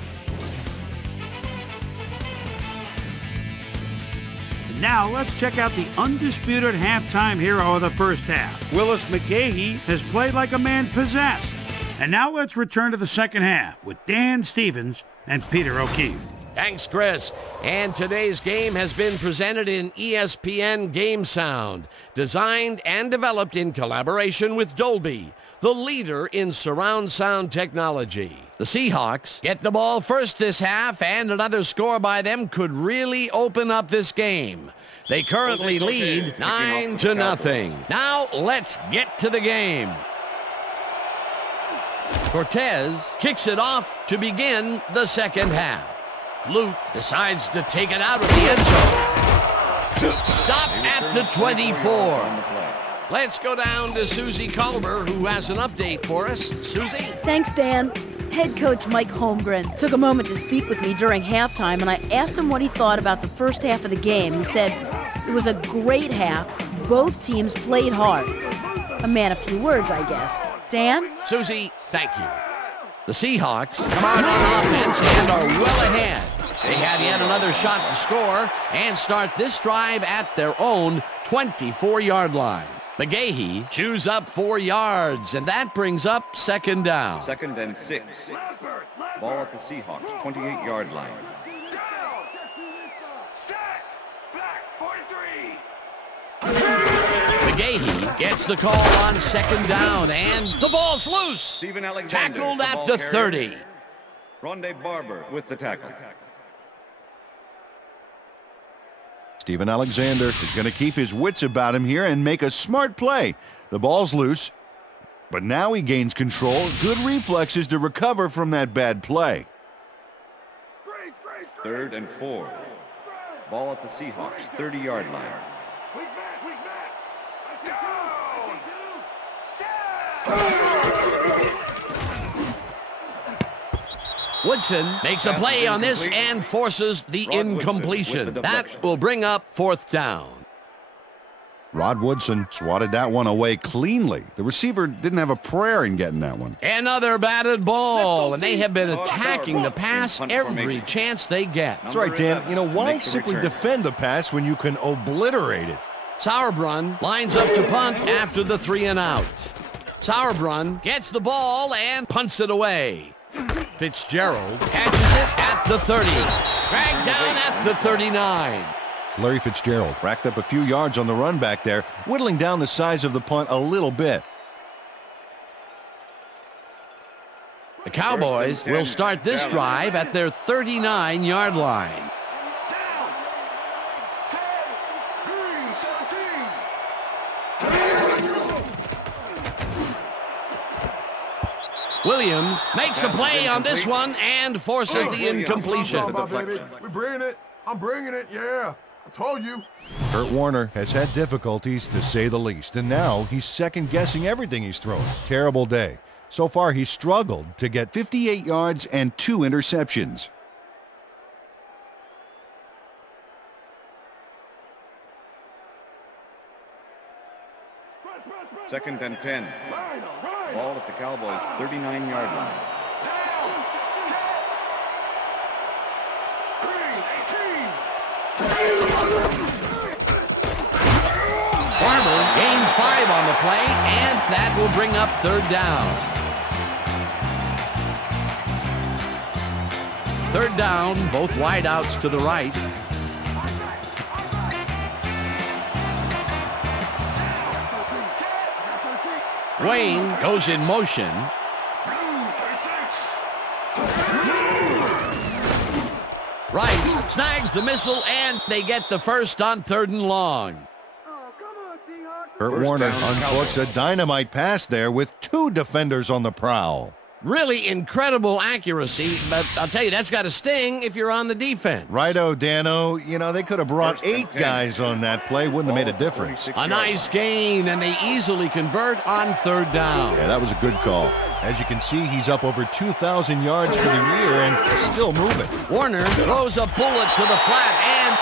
Now let's check out the undisputed halftime hero of the first half. Willis McGahee has played like a man possessed. And now let's return to the second half with Dan Stevens and Peter O'Keefe. Thanks, Chris. And today's game has been presented in ESPN Game Sound, designed and developed in collaboration with Dolby, the leader in surround sound technology. The Seahawks get the ball first this half, and another score by them could really open up this game. They currently lead 9-0. Now let's get to the game. Cortez kicks it off to begin the second half. Luke decides to take it out of the end zone. Stopped at the 24. Let's go down to Susie Culber, who has an update for us. Susie? Thanks, Dan. Head coach Mike Holmgren took a moment to speak with me during halftime, and I asked him what he thought about the first half of the game. He said, it was a great half. Both teams played hard. A man of few words, I guess. Dan? Susie, thank you. The Seahawks come out on offense and are well ahead. They had yet another shot to score and start this drive at their own 24-yard line. McGahee chews up 4 yards, and that brings up second down. 2nd and 6. Ball at the Seahawks, 28-yard line. McGahee gets the call on second down, and the ball's loose. Stephen Alexander, tackled at the 30. Rondé Barber with the tackle. Stephen Alexander is going to keep his wits about him here and make a smart play. The ball's loose, but now he gains control. Good reflexes to recover from that bad play. 3rd and 4. Ball at the Seahawks, 30-yard line. Woodson makes a play on this and forces the incompletion. That will bring up 4th down. Rod Woodson swatted that one away cleanly. The receiver didn't have a prayer in getting that one. Another batted ball, and they have been attacking the pass every chance they get. That's right, Dan. You know, why simply defend the pass when you can obliterate it? Sauerbrunn lines up to punt after the 3 and out. Sauerbrunn gets the ball and punts it away. Fitzgerald catches it at the 30. Dragged down at the 39. Larry Fitzgerald racked up a few yards on the run back there, whittling down the size of the punt a little bit. The Cowboys will start this drive at their 39-yard line. Williams makes a play on this one and forces the incompletion. We're bringing it. I'm bringing it. Yeah, I told you. Kurt Warner has had difficulties, to say the least, and now he's second-guessing everything he's thrown. Terrible day. So far, he's struggled to get 58 yards and 2 interceptions. Second and 10. Ball at the Cowboys, 39-yard line. that will bring up third down. Third down, both wideouts to the right. Wayne goes in motion. Rice snags the missile, and they get the first on 3rd and long. Kurt First Warner down, uncorks a dynamite pass there with 2 defenders on the prowl. Really incredible accuracy, but I'll tell you, that's got to sting if you're on the defense. Righto, Dano. You know, they could have brought First and 8 10. guys on that play. Wouldn't have made a difference. A nice gain, and they easily convert on 3rd down. Yeah, that was a good call. As you can see, he's up over 2,000 yards for the year and still moving. Warner throws a bullet to the flat, and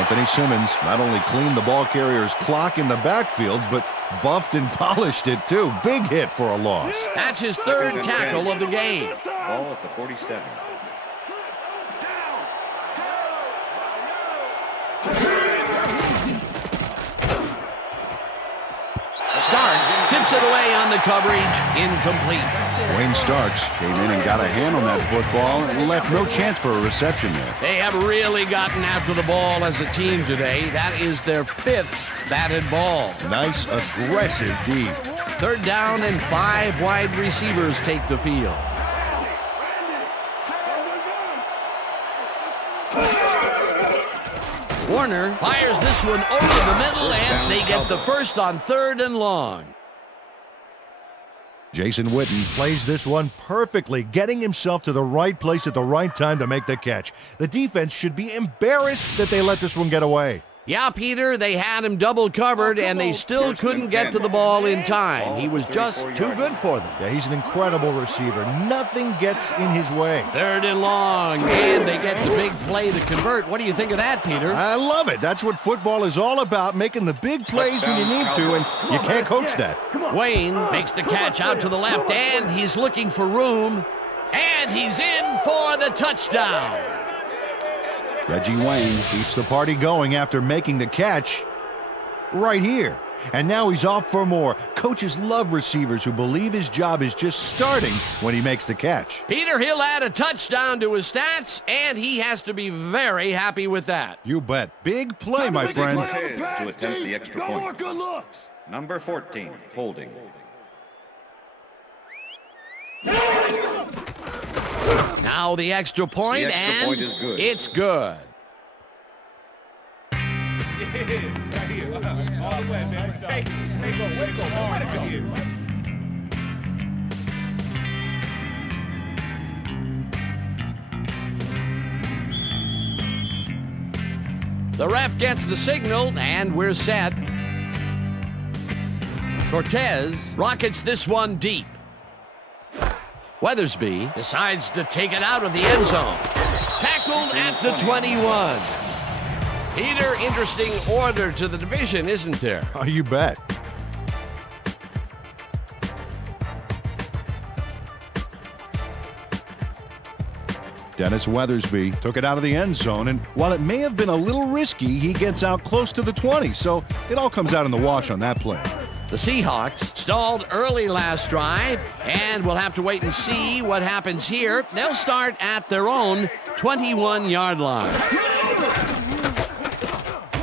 Anthony Simmons not only cleaned the ball carrier's clock in the backfield, but buffed and polished it too. Big hit for a loss. that's his 3rd tackle of the game. Ball at the 47. Starks tips it away on the coverage, incomplete. Wayne Starks came in and got a hand on that football and left no chance for a reception there. They have really gotten after the ball as a team today. That is their 5th batted ball. Nice, aggressive D. 3rd down, and 5 wide receivers take the field. Warner fires this one over the middle, and they get the first on 3rd and long. Jason Witten plays this one perfectly, getting himself to the right place at the right time to make the catch. The defense should be embarrassed that they let this one get away. Yeah, Peter, they had him double covered, and they still couldn't get to the ball in time. He was just too good for them. Yeah, he's an incredible receiver. Nothing gets in his way. 3rd and long, and they get the big play to convert. What do you think of that, Peter? I love it. That's what football is all about, making the big plays when you need to, and you can't coach that. Wayne makes the catch out to the left, and he's looking for room, and he's in for the touchdown. Reggie Wayne keeps the party going after making the catch right here. And now he's off for more. Coaches love receivers who believe his job is just starting when he makes the catch. Peter, he'll add a touchdown to his stats, and he has to be very happy with that. You bet. Big play, my friend. To attempt the extra point. Number 14, holding. Now the extra point, The extra and point is good. it's good. The ref gets the signal, and we're set. Cortez rockets this one deep. Weathersby decides to take it out of the end zone. Tackled at the 21. Peter, interesting order to the division, isn't there? Oh, you bet. Dennis Weathersby took it out of the end zone, and while it may have been a little risky, he gets out close to the 20, so it all comes out in the wash on that play. The Seahawks stalled early last drive, and we'll have to wait and see what happens here. They'll start at their own 21-yard line.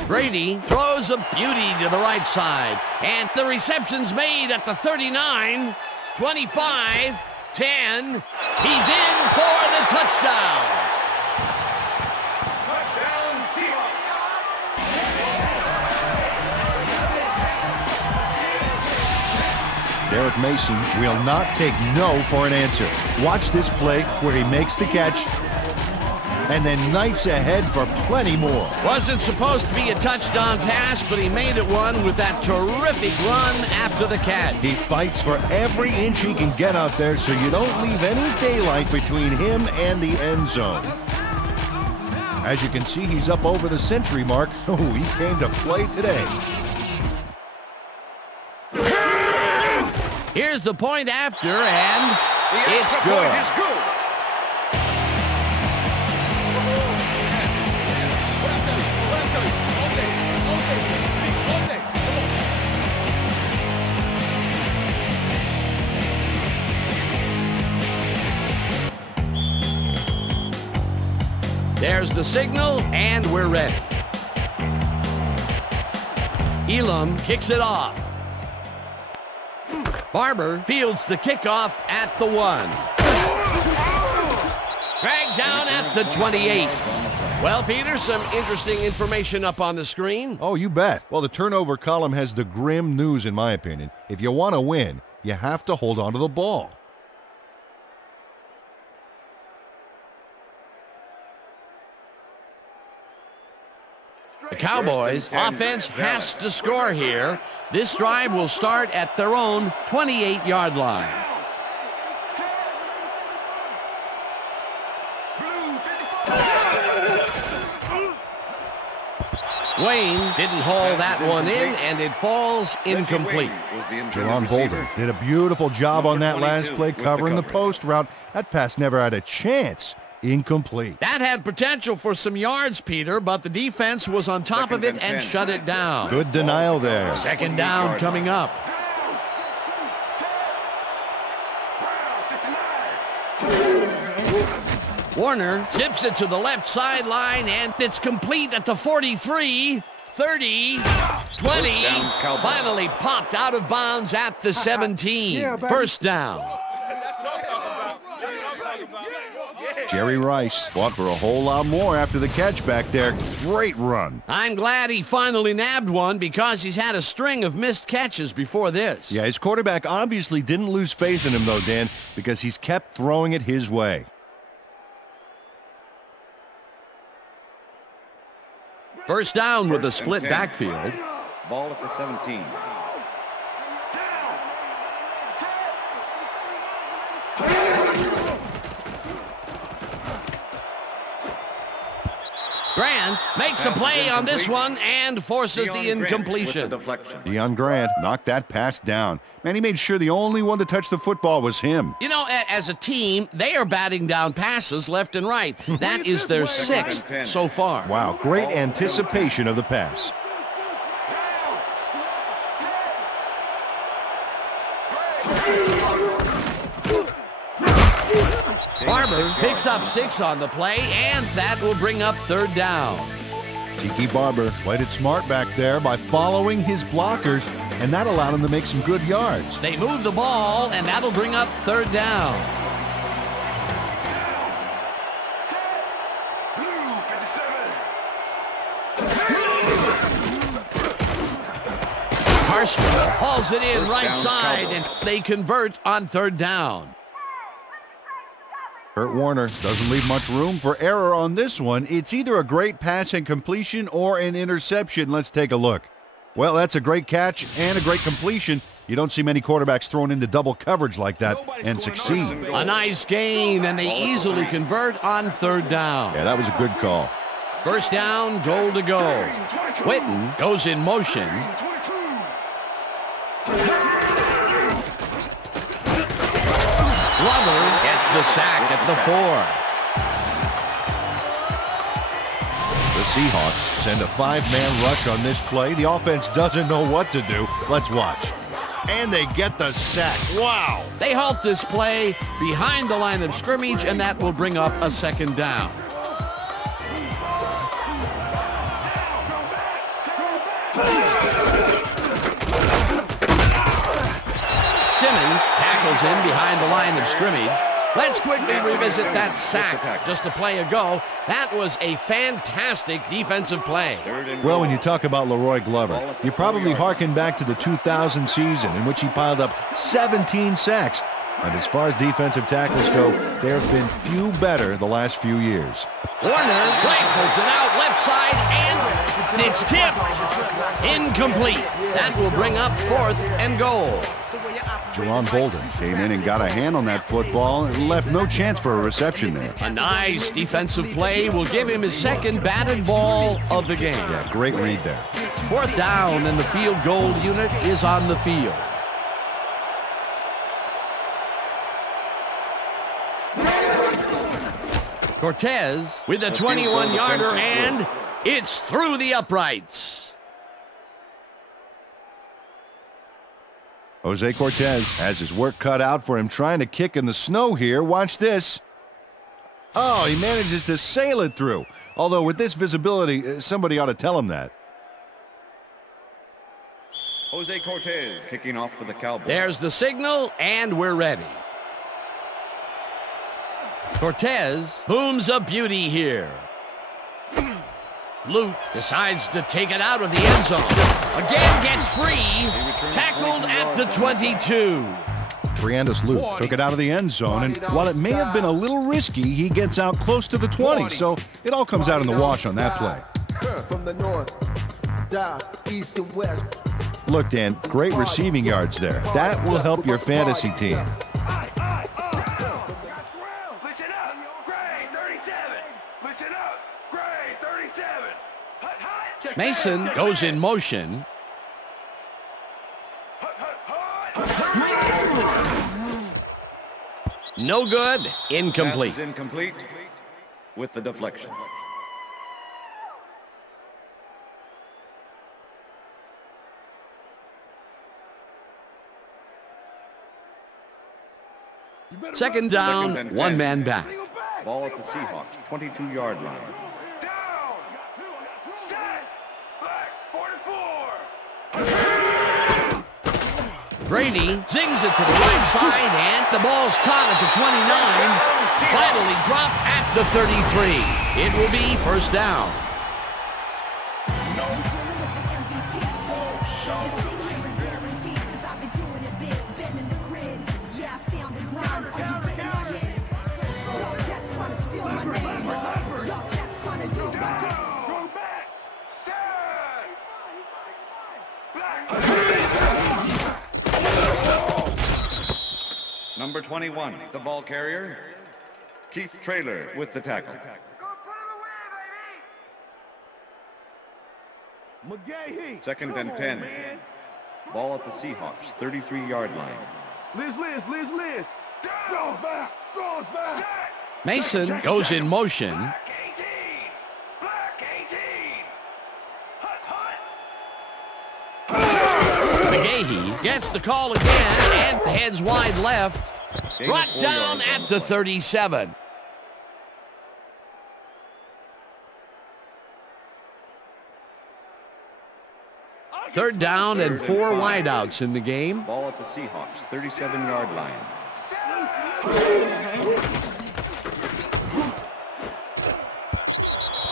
Brady throws a beauty to the right side, and the reception's made at the 39, 25, 10. He's in for the touchdown. Touchdown, Seahawks. Derek Mason will not take no for an answer. Watch this play where he makes the catch and then knifes ahead for plenty more. Wasn't supposed to be a touchdown pass, but he made it one with that terrific run after the catch. He fights for every inch he can get out there so you don't leave any daylight between him and the end zone. As you can see, he's up over the century mark. Oh, he came to play today. Here's the point after, and The it's extra point is good. good. There's the signal, and we're ready. Elam kicks it off. Barber fields the kickoff at the 1. Dragged down at the 28. Well, Peter, some interesting information up on the screen. Oh, you bet. Well, the turnover column has the grim news, in my opinion. If you want to win, you have to hold on to the ball. The Cowboys offense has to score here. This drive will start at their own 28-yard line. Wayne didn't haul that one in, and it falls incomplete. Jerron Bolden did a beautiful job on that last play covering the post route. That pass never had a chance. Incomplete. That had potential for some yards, Peter, but the defense was on top of it and shut it down. Good denial there. Second down coming up. Warner zips it to the left sideline, and it's complete at the 43, 30, 20. Finally popped out of bounds at the 17. First down. Jerry Rice fought for a whole lot more after the catch back there. Great run. I'm glad he finally nabbed one because he's had a string of missed catches before this. Yeah, his quarterback obviously didn't lose faith in him, though, Dan, because he's kept throwing it his way. First down with a split backfield. Ball at the 17. Grant makes a play on this one and forces the incompletion. Deion Grant knocked that pass down. Man, he made sure the only one to touch the football was him. You know, as a team, they are batting down passes left and right. That is their 6th so far. Wow, great anticipation of the pass. Barber picks up 6 on the play, and that will bring up third down. Tiki Barber played it smart back there by following his blockers, and that allowed him to make some good yards. They move the ball, and that'll bring up third down. Carswell hauls it in right side, and they convert on third down. Kurt Warner doesn't leave much room for error on this one. It's either a great pass and completion or an interception. Let's take a look. Well, that's a great catch and a great completion. You don't see many quarterbacks thrown into double coverage like that and succeed. A nice gain, and they easily convert on third down. Yeah, that was a good call. First down, goal to go. Witten goes in motion. Glover gets the sack at the 4. The Seahawks send a 5-man rush on this play. The offense doesn't know what to do. Let's watch. And they get the sack. Wow! They halt this play behind the line of scrimmage, and that will bring up a second down. Simmons tackles him behind the line of scrimmage. Let's quickly revisit that sack just a play ago. That was a fantastic defensive play. Well, when you talk about Leroy Glover, you probably harken back to the 2000 season in which he piled up 17 sacks. And as far as defensive tackles go, there have been few better the last few years. Warner rifles it out left side, and it's tipped. Incomplete. That will bring up 4th and goal. Jerron Bolden came in and got a hand on that football and left no chance for a reception there. A nice defensive play will give him his 2nd batted ball of the game. Yeah, great read there. 4th down, and the field goal unit is on the field. Cortez with a 21-yarder, and it's through the uprights. Jose Cortez has his work cut out for him trying to kick in the snow here. Watch this. Oh, he manages to sail it through. Although with this visibility, somebody ought to tell him that. Jose Cortez kicking off for the Cowboys. There's the signal, and we're ready. Cortez booms a beauty here. Luke decides to take it out of the end zone. Again gets free. Tackled at the 22. Briandis Luke took it out of the end zone, and while it may have been a little risky, he gets out close to the 20, so it all comes out in the wash on that play. From the north, south, east, and west. Look, Dan, great receiving yards there. That will help your fantasy team. Listen up, grade 37. Listen up, grade 37. Mason goes in motion. No good. Incomplete. Pass is incomplete with the deflection. Second down, and 1 10. man back. Ball at the Seahawks, 22-yard line. Down. Set. Black 44. Brady zings it to the right side, and the ball's caught at the 29. Finally dropped at the 33. It will be first down. Number 21, the ball carrier, Keith Traylor with the tackle. Second and 10. Ball at the Seahawks, 33-yard line. Liz. Strong's back. Mason goes in motion. Black 18. McGahee gets the call again and heads wide left. Brought down at the 37. Third down and 4 wideouts in the game. Ball at the Seahawks, 37-yard line.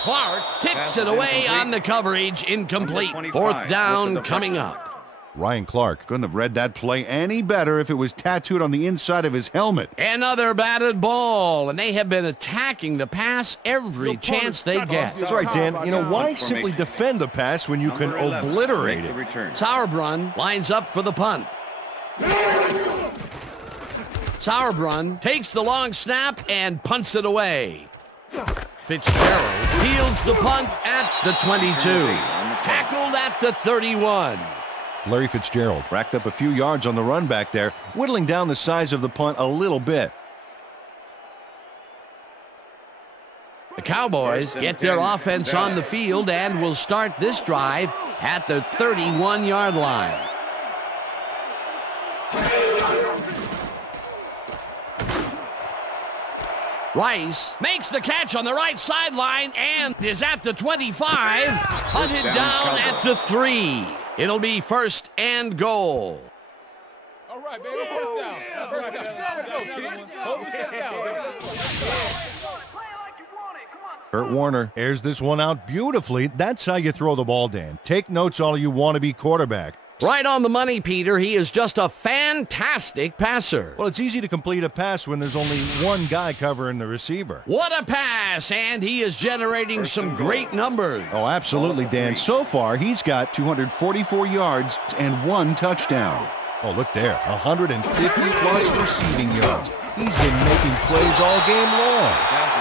Clark tips it away on the coverage. Incomplete. Fourth down coming up. Ryan Clark couldn't have read that play any better if it was tattooed on the inside of his helmet. Another batted ball, and they have been attacking the pass every chance they get. That's right, Dan. You know, why simply defend the pass when you can obliterate it? Sauerbrunn lines up for the punt. Sauerbrunn takes the long snap and punts it away. Fitzgerald fields the punt at the 22. Tackled at the 31. Larry Fitzgerald racked up a few yards on the run back there, whittling down the size of the punt a little bit. The Cowboys get their offense on the field and will start this drive at the 31-yard line. Rice makes the catch on the right sideline and is at the 25, hunted down at the 3. It'll be first and goal. All right, baby. First down. That's right. Hold yourself down. Kurt Warner airs this one out beautifully. That's how you throw the ball, Dan. Take notes all you want to be quarterback. Right on the money, Peter. He is just a fantastic passer. Well, it's easy to complete a pass when there's only one guy covering the receiver. What a pass, and he is generating some great numbers. Oh, absolutely, Dan. So far, he's got 244 yards and 1 touchdown. Oh, look there, 150-plus receiving yards. He's been making plays all game long.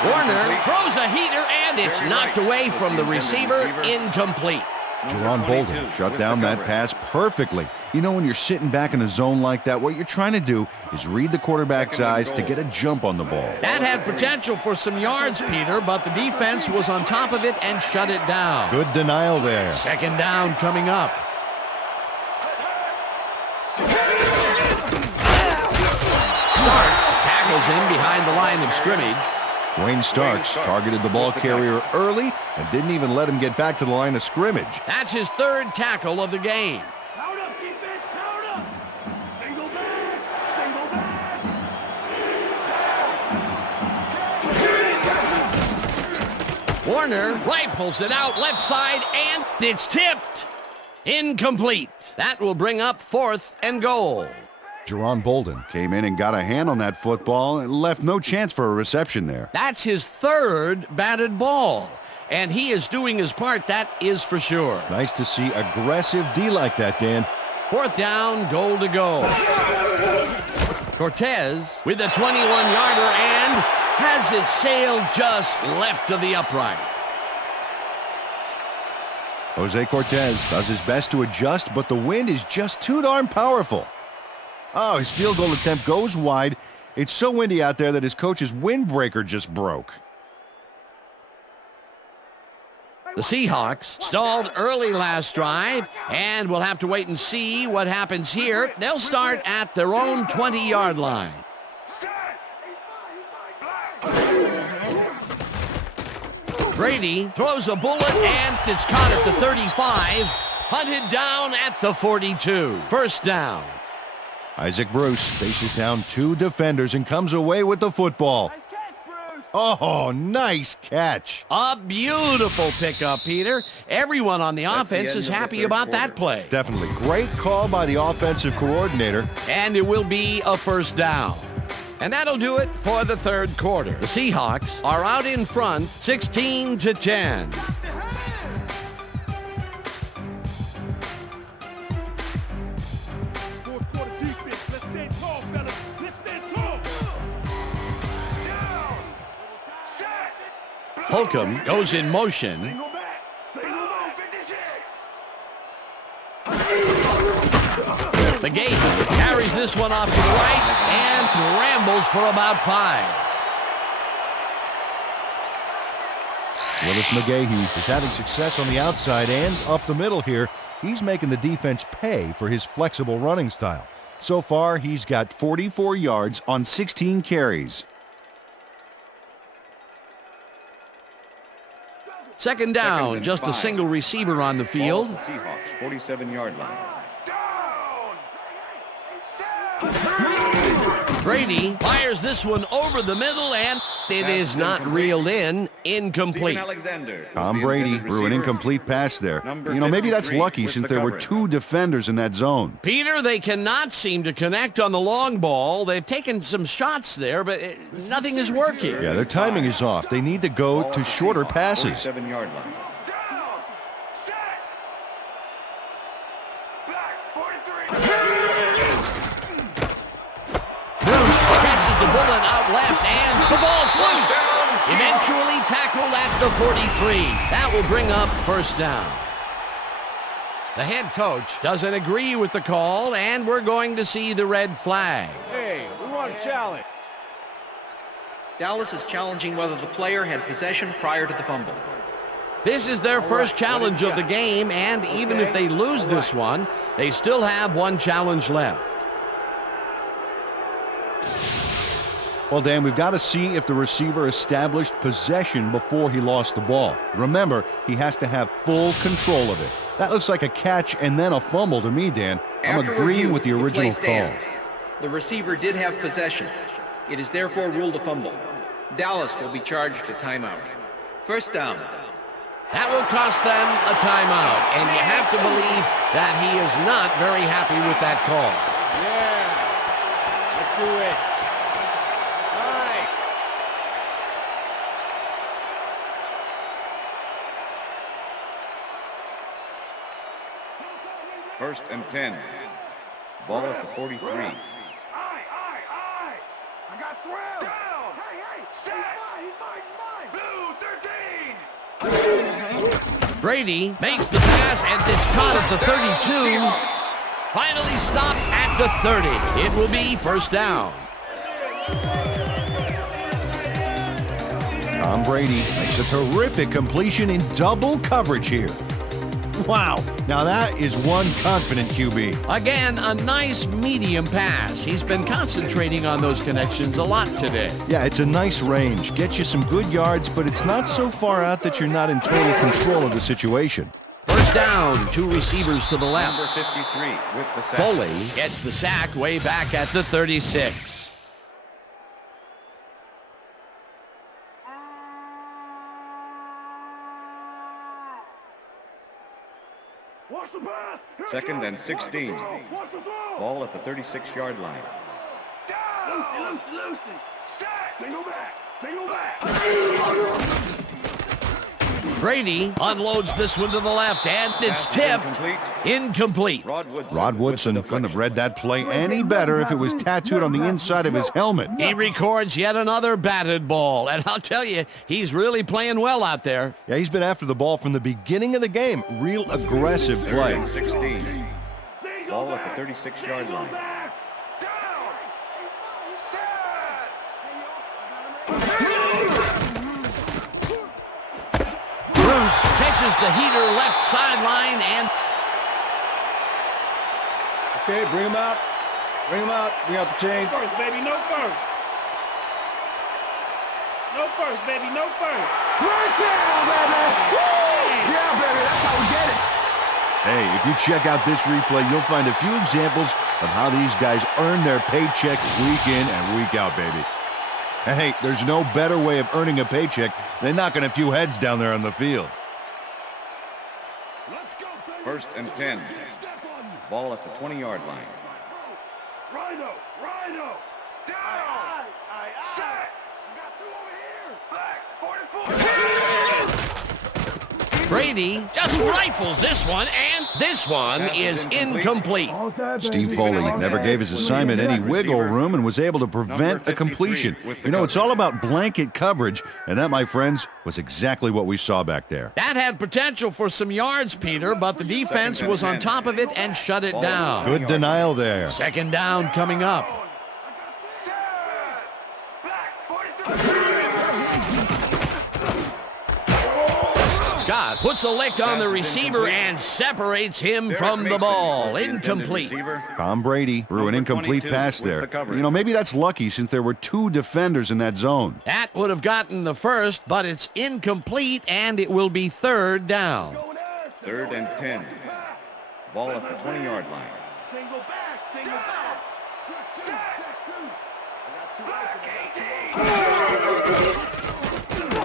Warner throws a heater, and it's knocked away from the receiver, incomplete. Jerron Bolden shut down that pass perfectly. You know, when you're sitting back in a zone like that, what you're trying to do is read the quarterback's eyes to get a jump on the ball. That had potential for some yards, Peter, but the defense was on top of it and shut it down. Good denial there. Second down coming up. Starks tackles him behind the line of scrimmage. Wayne Starks targeted the ball carrier early and didn't even let him get back to the line of scrimmage. That's his third tackle of the game. Pound up, defense, pound up. Single back, single back. Warner rifles it out left side, and it's tipped. Incomplete. That will bring up 4th and goal. Jerron Bolden came in and got a hand on that football and left no chance for a reception there. That's his third batted ball, and he is doing his part, that is for sure. Nice to see aggressive D like that, Dan. 4th down, goal to go. Cortez with a 21-yarder and has it sailed just left of the upright. Jose Cortez does his best to adjust, but the wind is just too darn powerful. Oh, his field goal attempt goes wide. It's so windy out there that his coach's windbreaker just broke. The Seahawks stalled early last drive, and we'll have to wait and see what happens here. They'll start at their own 20-yard line. Brady throws a bullet, and it's caught at the 35. Hunted down at the 42. First down. Isaac Bruce faces down 2 defenders and comes away with the football. Oh, nice catch. A beautiful pickup, Peter. Everyone on the offense is happy about that play. Definitely. Great call by the offensive coordinator. And it will be a first down. And that'll do it for the third quarter. The Seahawks are out in front, 16-10. Holcomb goes in motion. McGahee carries this one off to the right and rambles for about 5. Willis McGahee is having success on the outside and up the middle here. He's making the defense pay for his flexible running style. So far, he's got 44 yards on 16 carries. Second down, just a single receiver on the field. Seahawks, 47-yard line. Brady fires this one over the middle, and it is not reeled in. Incomplete. Tom Brady threw an incomplete pass there. You know, maybe that's lucky since there were 2 defenders in that zone. Peter, they cannot seem to connect on the long ball. They've taken some shots there, but nothing is working. Yeah, their timing is off. They need to go to shorter passes. 47-yard line. Catches the bullet out left, and the ball's loose. Eventually tackled at the 43. That will bring up first down. The head coach doesn't agree with the call, and we're going to see the red flag. Hey, we want a challenge. Dallas is challenging whether the player had possession prior to the fumble. This is their first challenge of the game, and even if they lose this one, they still have one challenge left. Well, Dan, we've got to see if the receiver established possession before he lost the ball. Remember, he has to have full control of it. That looks like a catch and then a fumble to me, Dan. I'm agreeing with the original call. The receiver did have possession. It is therefore ruled a fumble. Dallas will be charged a timeout. First down. That will cost them a timeout, and you have to believe that he is not very happy with that call. Yeah, let's do it. First and 10. Ball at the 43. I got thrilled. Down. Hey, set. Blue 13. Brady makes the pass, and it's caught at the 32. Finally stopped at the 30. It will be first down. Tom Brady makes a terrific completion in double coverage here. Wow, now that is one confident QB. Again, a nice medium pass. He's been concentrating on those connections a lot today. Yeah, it's a nice range. Gets you some good yards, but it's not so far out that you're not in total control of the situation. First down, 2 receivers to the left. Number 53 with the sack. Foley gets the sack way back at the 36. Watch the pass. Here it Second goes. and 16. Watch the throw. Ball at the 36-yard line. Down. Lucy. Sack. Single back. Single back. Brady unloads this one to the left, and it's tipped. Incomplete. Rod Woodson couldn't have read that play any better if it was tattooed on the inside of his helmet. He records yet another batted ball, and I'll tell you, he's really playing well out there. Yeah, he's been after the ball from the beginning of the game. Real aggressive Third play. and 16. Ball at the 36-yard line. Bruce catches the heater left sideline and... Okay, bring him out. Bring him out. Bring out the chains. First, baby, no first. No first, baby, no first. Right down, baby. Woo! Yeah, baby, that's how we get it. Hey, if you check out this replay, you'll find a few examples of how these guys earn their paycheck week in and week out, baby. And hey, there's no better way of earning a paycheck than knocking a few heads down there on the field. First and 10. Ball at the 20-yard line. Rhino, Rhino. Down. Sack. We got 2 over here. Black, 44. Brady just rifles this one, and this one is incomplete. Steve Foley never gave his assignment any wiggle room and was able to prevent a completion. You know, it's all about blanket coverage, and that, my friends, was exactly what we saw back there. That had potential for some yards, Peter, but the defense was on top of it and shut it down. Good denial there. Second down coming up. Scott puts a lick on the receiver and separates him from the ball. Incomplete. Tom Brady threw an incomplete pass there. You know, maybe that's lucky since there were 2 defenders in that zone. That would have gotten the first, but it's incomplete, and it will be third down. Third and 10. Ball at the 20-yard line. Single back, single back.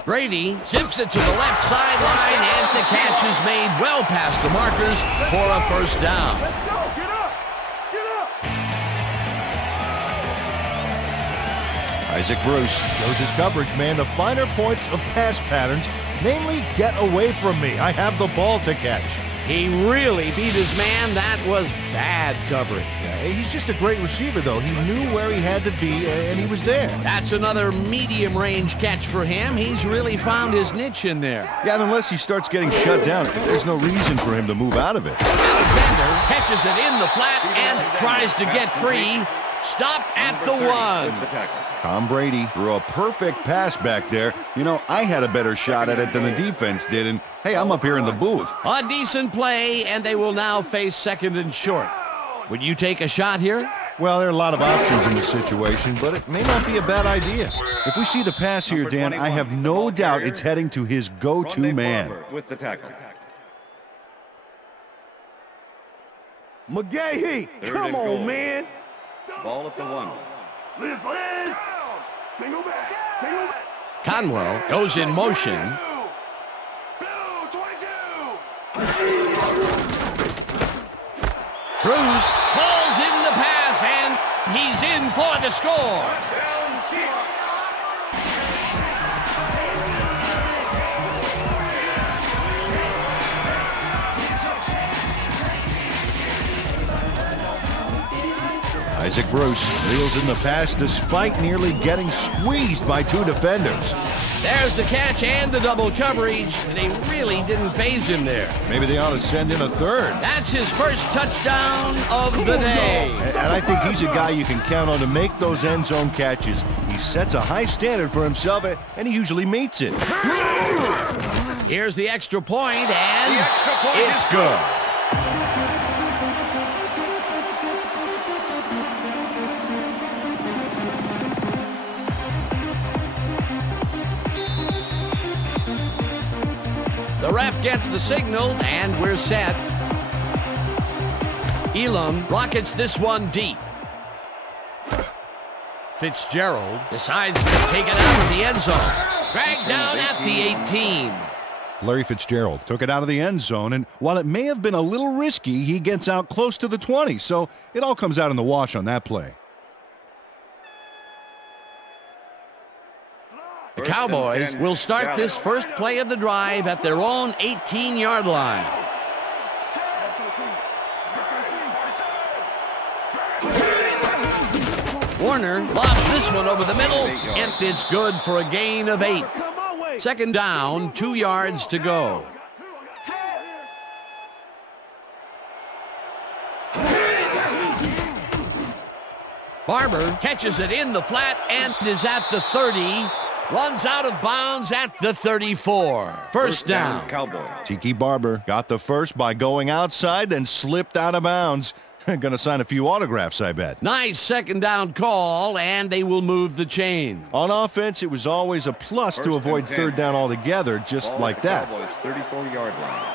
Brady zips it to the left sideline, and the catch is made well past the markers for a first down. Let's go, get up, get up. Isaac Bruce shows his coverage, man. The finer points of pass patterns, namely, get away from me. I have the ball to catch. He really beat his man. That was bad coverage. Yeah, he's just a great receiver, though. He knew where he had to be, and he was there. That's another medium-range catch for him. He's really found his niche in there. Yeah, and unless he starts getting shut down, there's no reason for him to move out of it. Alexander catches it in the flat and tries to get free. Stopped at the 1. Tom Brady threw a perfect pass back there. You know, I had a better shot at it than the defense did, and hey, I'm up here in the booth. A decent play, and they will now face second and short. Would you take a shot here? Well, there are a lot of options in this situation, but it may not be a bad idea. If we see the pass here, Dan, I have no doubt it's heading to his go-to man. With the tackle. McGahee, come on, man. Ball at the 1. Liz. Single back, single back. Conwell goes in motion. Bruce pulls in the pass, and he's in for the score. Isaac Bruce reels in the pass despite nearly getting squeezed by 2 defenders. There's the catch and the double coverage. They really didn't phase him there. Maybe they ought to send in a third. That's his first touchdown of the day. And I think he's a guy you can count on to make those end zone catches. He sets a high standard for himself, and he usually meets it. Here's the extra point, and The extra point it's is good. The ref gets the signal, and we're set. Elam rockets this one deep. Fitzgerald decides to take it out of the end zone. Dragged down at the 18. Larry Fitzgerald took it out of the end zone, and while it may have been a little risky, he gets out close to the 20, so it all comes out in the wash on that play. The Cowboys will start this first play of the drive at their own 18-yard line. Warner lobs this one over the middle, and it's good for a gain of 8. Second down, 2 yards to go. Barber catches it in the flat and is at the 30. Runs out of bounds at the 34. First down. Cowboys. Tiki Barber got the first by going outside, then slipped out of bounds. Gonna sign a few autographs, I bet. Nice second down call, and they will move the chain. On offense, it was always a plus to avoid third down altogether, just Ball like at the that. Cowboys 34-yard line.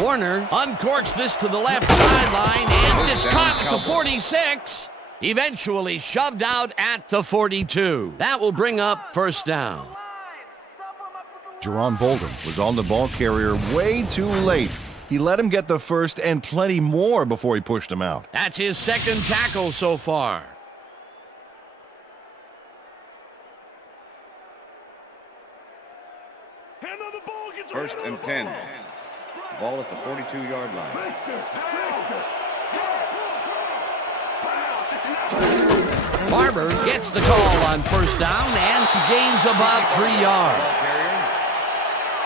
Warner uncorks this to the left sideline, and it's caught at the 46. Eventually shoved out at the 42. That will bring up first down. Jerron Bolden was on the ball carrier way too late. He let him get the first and plenty more before he pushed him out. That's his second tackle so far. First and 10. Ball at the 42-yard line. Barber gets the call on first down and gains about 3 yards.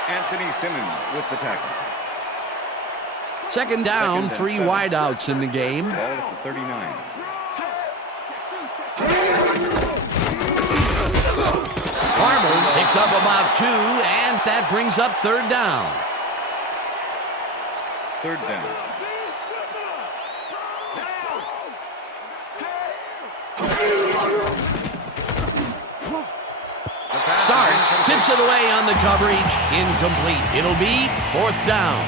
Anthony Simmons with the tackle. Second down, 3 wideouts in the game. Ball at the 39. Barber picks up about 2, and that brings up third down. Third down. Starks, tips it away on the coverage, incomplete. It'll be fourth down.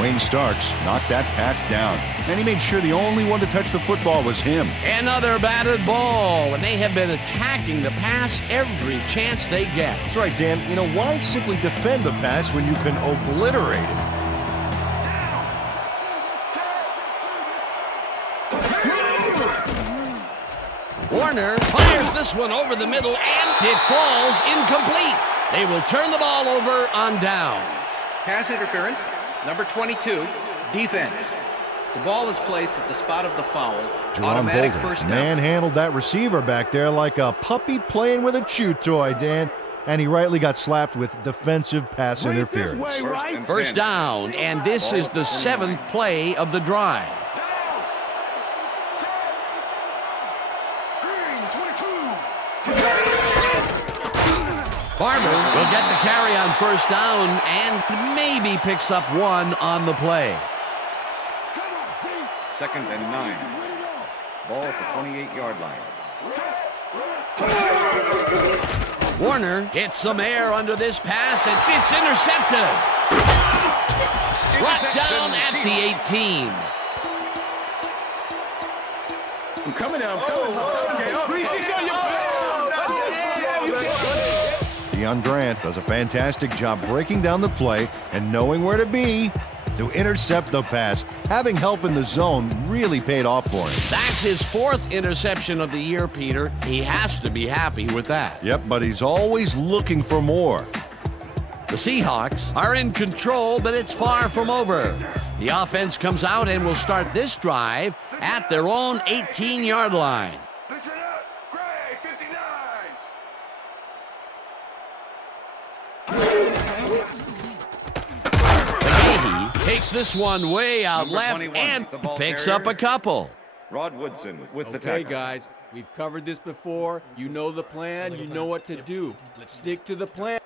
Wayne Starks knocked that pass down, and he made sure the only one to touch the football was him. Another batted ball, and they have been attacking the pass every chance they get. That's right, Dan. You know, why simply defend the pass when you can obliterate it? Warner fires this one over the middle, and it falls incomplete. They will turn the ball over on downs. Pass interference, number 22, defense. The ball is placed at the spot of the foul. Jerron Automatic Bolden first down. manhandled that receiver back there like a puppy playing with a chew toy, Dan. And he rightly got slapped with defensive pass interference. First down, and this is the 7th play of the drive. Barber will get the carry on first down and maybe picks up 1 on the play. Second and 9. Ball at the 28-yard line. Warner gets some air under this pass, and it's intercepted. Brought down at the 18. I'm coming now. Deion Grant does a fantastic job breaking down the play and knowing where to be to intercept the pass. Having help in the zone really paid off for him. That's his 4th interception of the year, Peter. He has to be happy with that. Yep, but he's always looking for more. The Seahawks are in control, but it's far from over. The offense comes out and will start this drive at their own 18-yard line. McGahee takes this one way out left and picks up a couple. Rod Woodson with the Okay, tackle. guys, we've covered this before. You know the plan. You know what to do. Let's stick to the plan.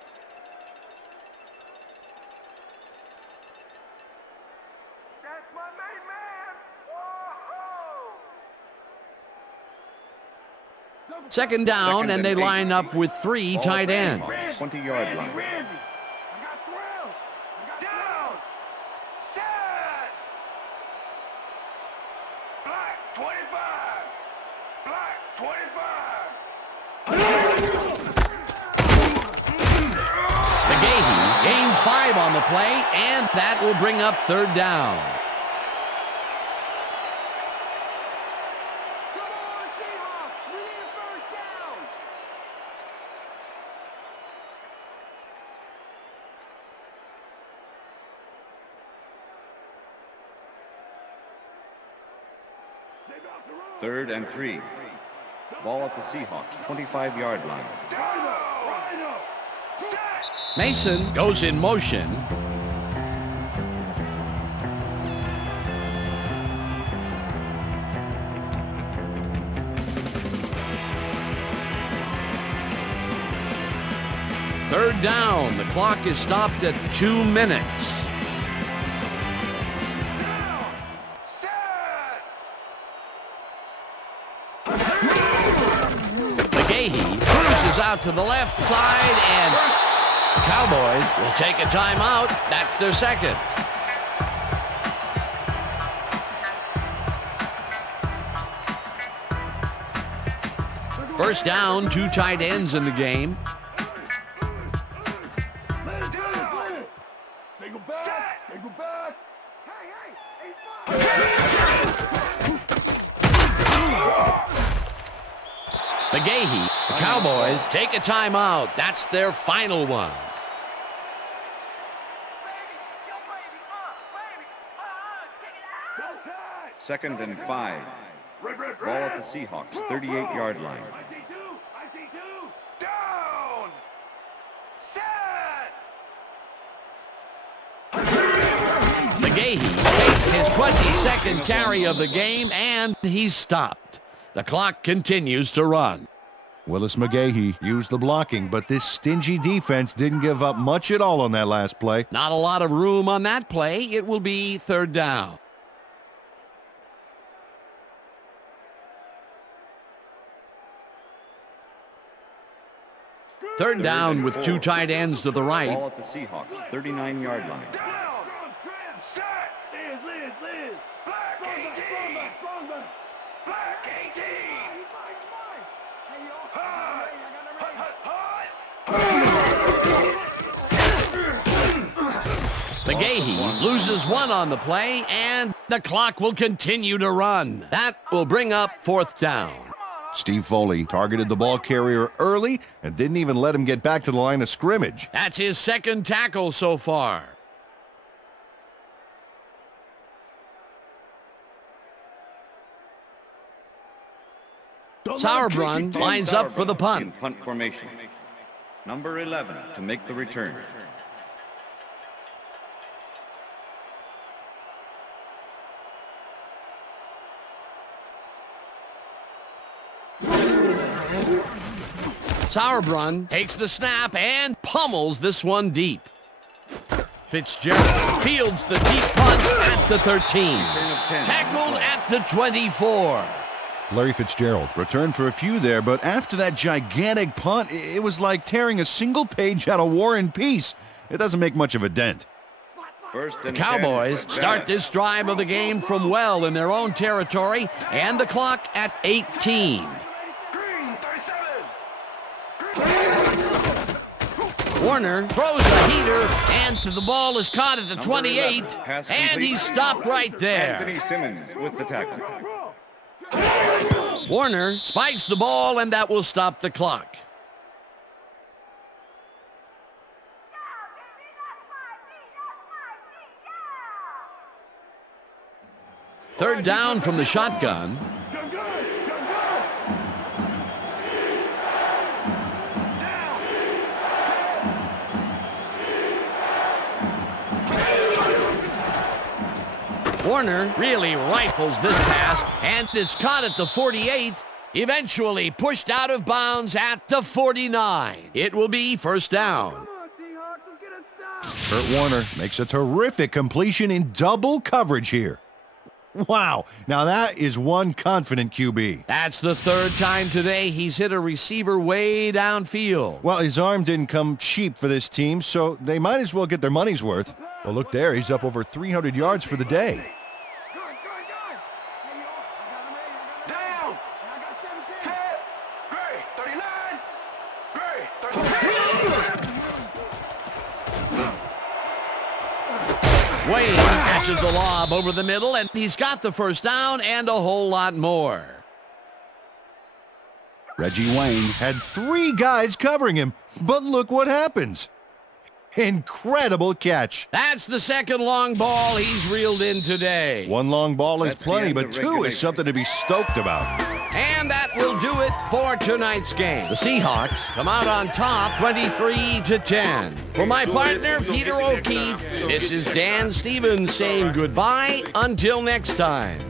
That's my main man. Whoa-ho! Second down, Second and they and 8. line up with 3 Ball tight at ends. Seahawks 20-yard line. Randy. I got 12. I got down. Set. Black 25. Black 25. McGahee gains 5 on the play, and that will bring up third down. Come on, Seahawks. We need a first down. They about to run. 3rd and 3. Ball at the Seahawks 25-yard line. Rhino. Set. Mason goes in motion. Third down. The clock is stopped at 2 minutes. McGahee cruises out to the left side, and Cowboys will take a timeout. That's their second. First down, 2 tight ends in the game. They go back. They go back. Hey, McGahee, the Cowboys take a timeout. That's their final one. Second and 5. Ball at the Seahawks 38-yard line. I see two. Down. Set. McGahee takes his 22nd carry of the game, and he's stopped. The clock continues to run. Willis McGahee used the blocking, but this stingy defense didn't give up much at all on that last play. Not a lot of room on that play. It will be third down. Third down with 2 tight ends to the right. Ball at the Seahawks 39-yard line. Down. Set. Liz. Black 18. Black 18. McGahee loses 1 on the play, and the clock will continue to run. That will bring up fourth down. Steve Foley targeted the ball carrier early and didn't even let him get back to the line of scrimmage. That's his second tackle so far. Sauerbrunn lines up for the In punt. punt formation. Number 11 to make the return. Sauerbrunn takes the snap and pummels this one deep. Fitzgerald fields the deep punt at the 13. Return of 10. Tackled at the 24. Larry Fitzgerald returned for a few there, but after that gigantic punt, it was like tearing a single page out of War and Peace. It doesn't make much of a dent. First The and Cowboys 10. start this drive of the game from well in their own territory, and the clock at 18. Green 37. Warner throws a heater, and the ball is caught at the 28, Pass and complete. he's stopped right there. Anthony Simmons with the tackle. Warner spikes the ball, and that will stop the clock. Third down from the shotgun. Warner really rifles this pass, and it's caught at the 48. Eventually pushed out of bounds at the 49. It will be first down. Kurt Warner makes a terrific completion in double coverage here. Wow, now that is one confident QB. That's the third time today he's hit a receiver way downfield. Well, his arm didn't come cheap for this team, so they might as well get their money's worth. Well, look there, he's up over 300 yards for the day. Wayne catches the lob over the middle, and he's got the first down and a whole lot more. Reggie Wayne had 3 guys covering him, but look what happens. Incredible catch. That's the second long ball he's reeled in today. 1 long ball is That's plenty, the end but of 2 is regulation. something to be stoked about. And that will do it for tonight's game. The Seahawks come out on top 23-10. For my partner, Peter O'Keefe, this is Dan Stevens saying goodbye until next time.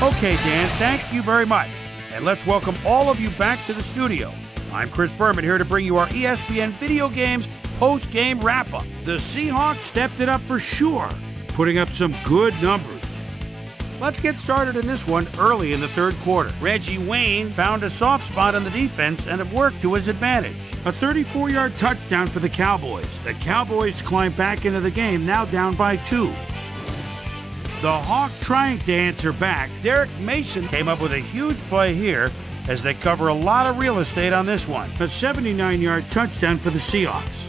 Okay, Dan, thank you very much. And let's welcome all of you back to the studio. I'm Chris Berman here to bring you our ESPN Video Games post-game wrap-up. The Seahawks stepped it up for sure, putting up some good numbers. Let's get started in this one early in the third quarter. Reggie Wayne found a soft spot on the defense and it worked to his advantage. A 34-yard touchdown for the Cowboys. The Cowboys climb back into the game, now down by 2. The Hawk trying to answer back. Derek Mason came up with a huge play here as they cover a lot of real estate on this one. A 79-yard touchdown for the Seahawks.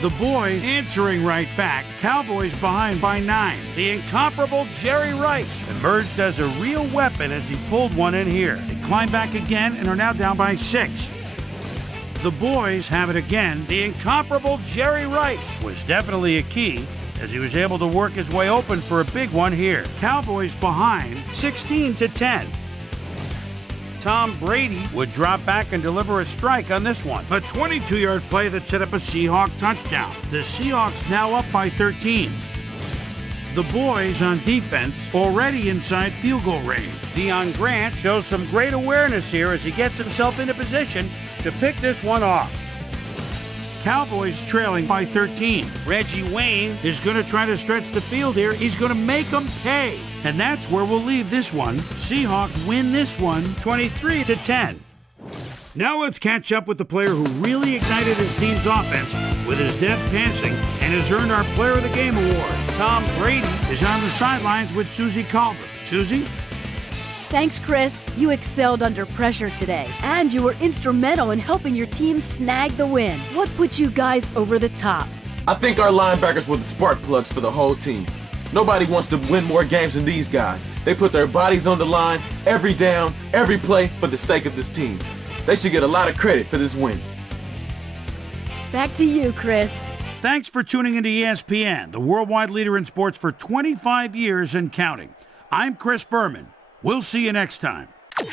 The boys answering right back. Cowboys behind by 9. The incomparable Jerry Rice emerged as a real weapon as he pulled one in here. They climb back again and are now down by 6. The boys have it again. The incomparable Jerry Rice was definitely a key as he was able to work his way open for a big one here. Cowboys behind 16-10. Tom Brady would drop back and deliver a strike on this one. A 22-yard play that set up a Seahawk touchdown. The Seahawks now up by 13. The boys on defense already inside field goal range. Deion Grant shows some great awareness here as he gets himself into position to pick this one off. Cowboys trailing by 13. Reggie Wayne is going to try to stretch the field here. He's going to make them pay. And that's where we'll leave this one. Seahawks win this one 23-10. Now let's catch up with the player who really ignited his team's offense with his deft passing and has earned our Player of the Game award. Tom Brady is on the sidelines with Susie Calder. Susie? Thanks, Chris. You excelled under pressure today, and you were instrumental in helping your team snag the win. What put you guys over the top? I think our linebackers were the spark plugs for the whole team. Nobody wants to win more games than these guys. They put their bodies on the line every down, every play for the sake of this team. They should get a lot of credit for this win. Back to you, Chris. Thanks for tuning into ESPN, the worldwide leader in sports for 25 years and counting. I'm Chris Berman. We'll see you next time. You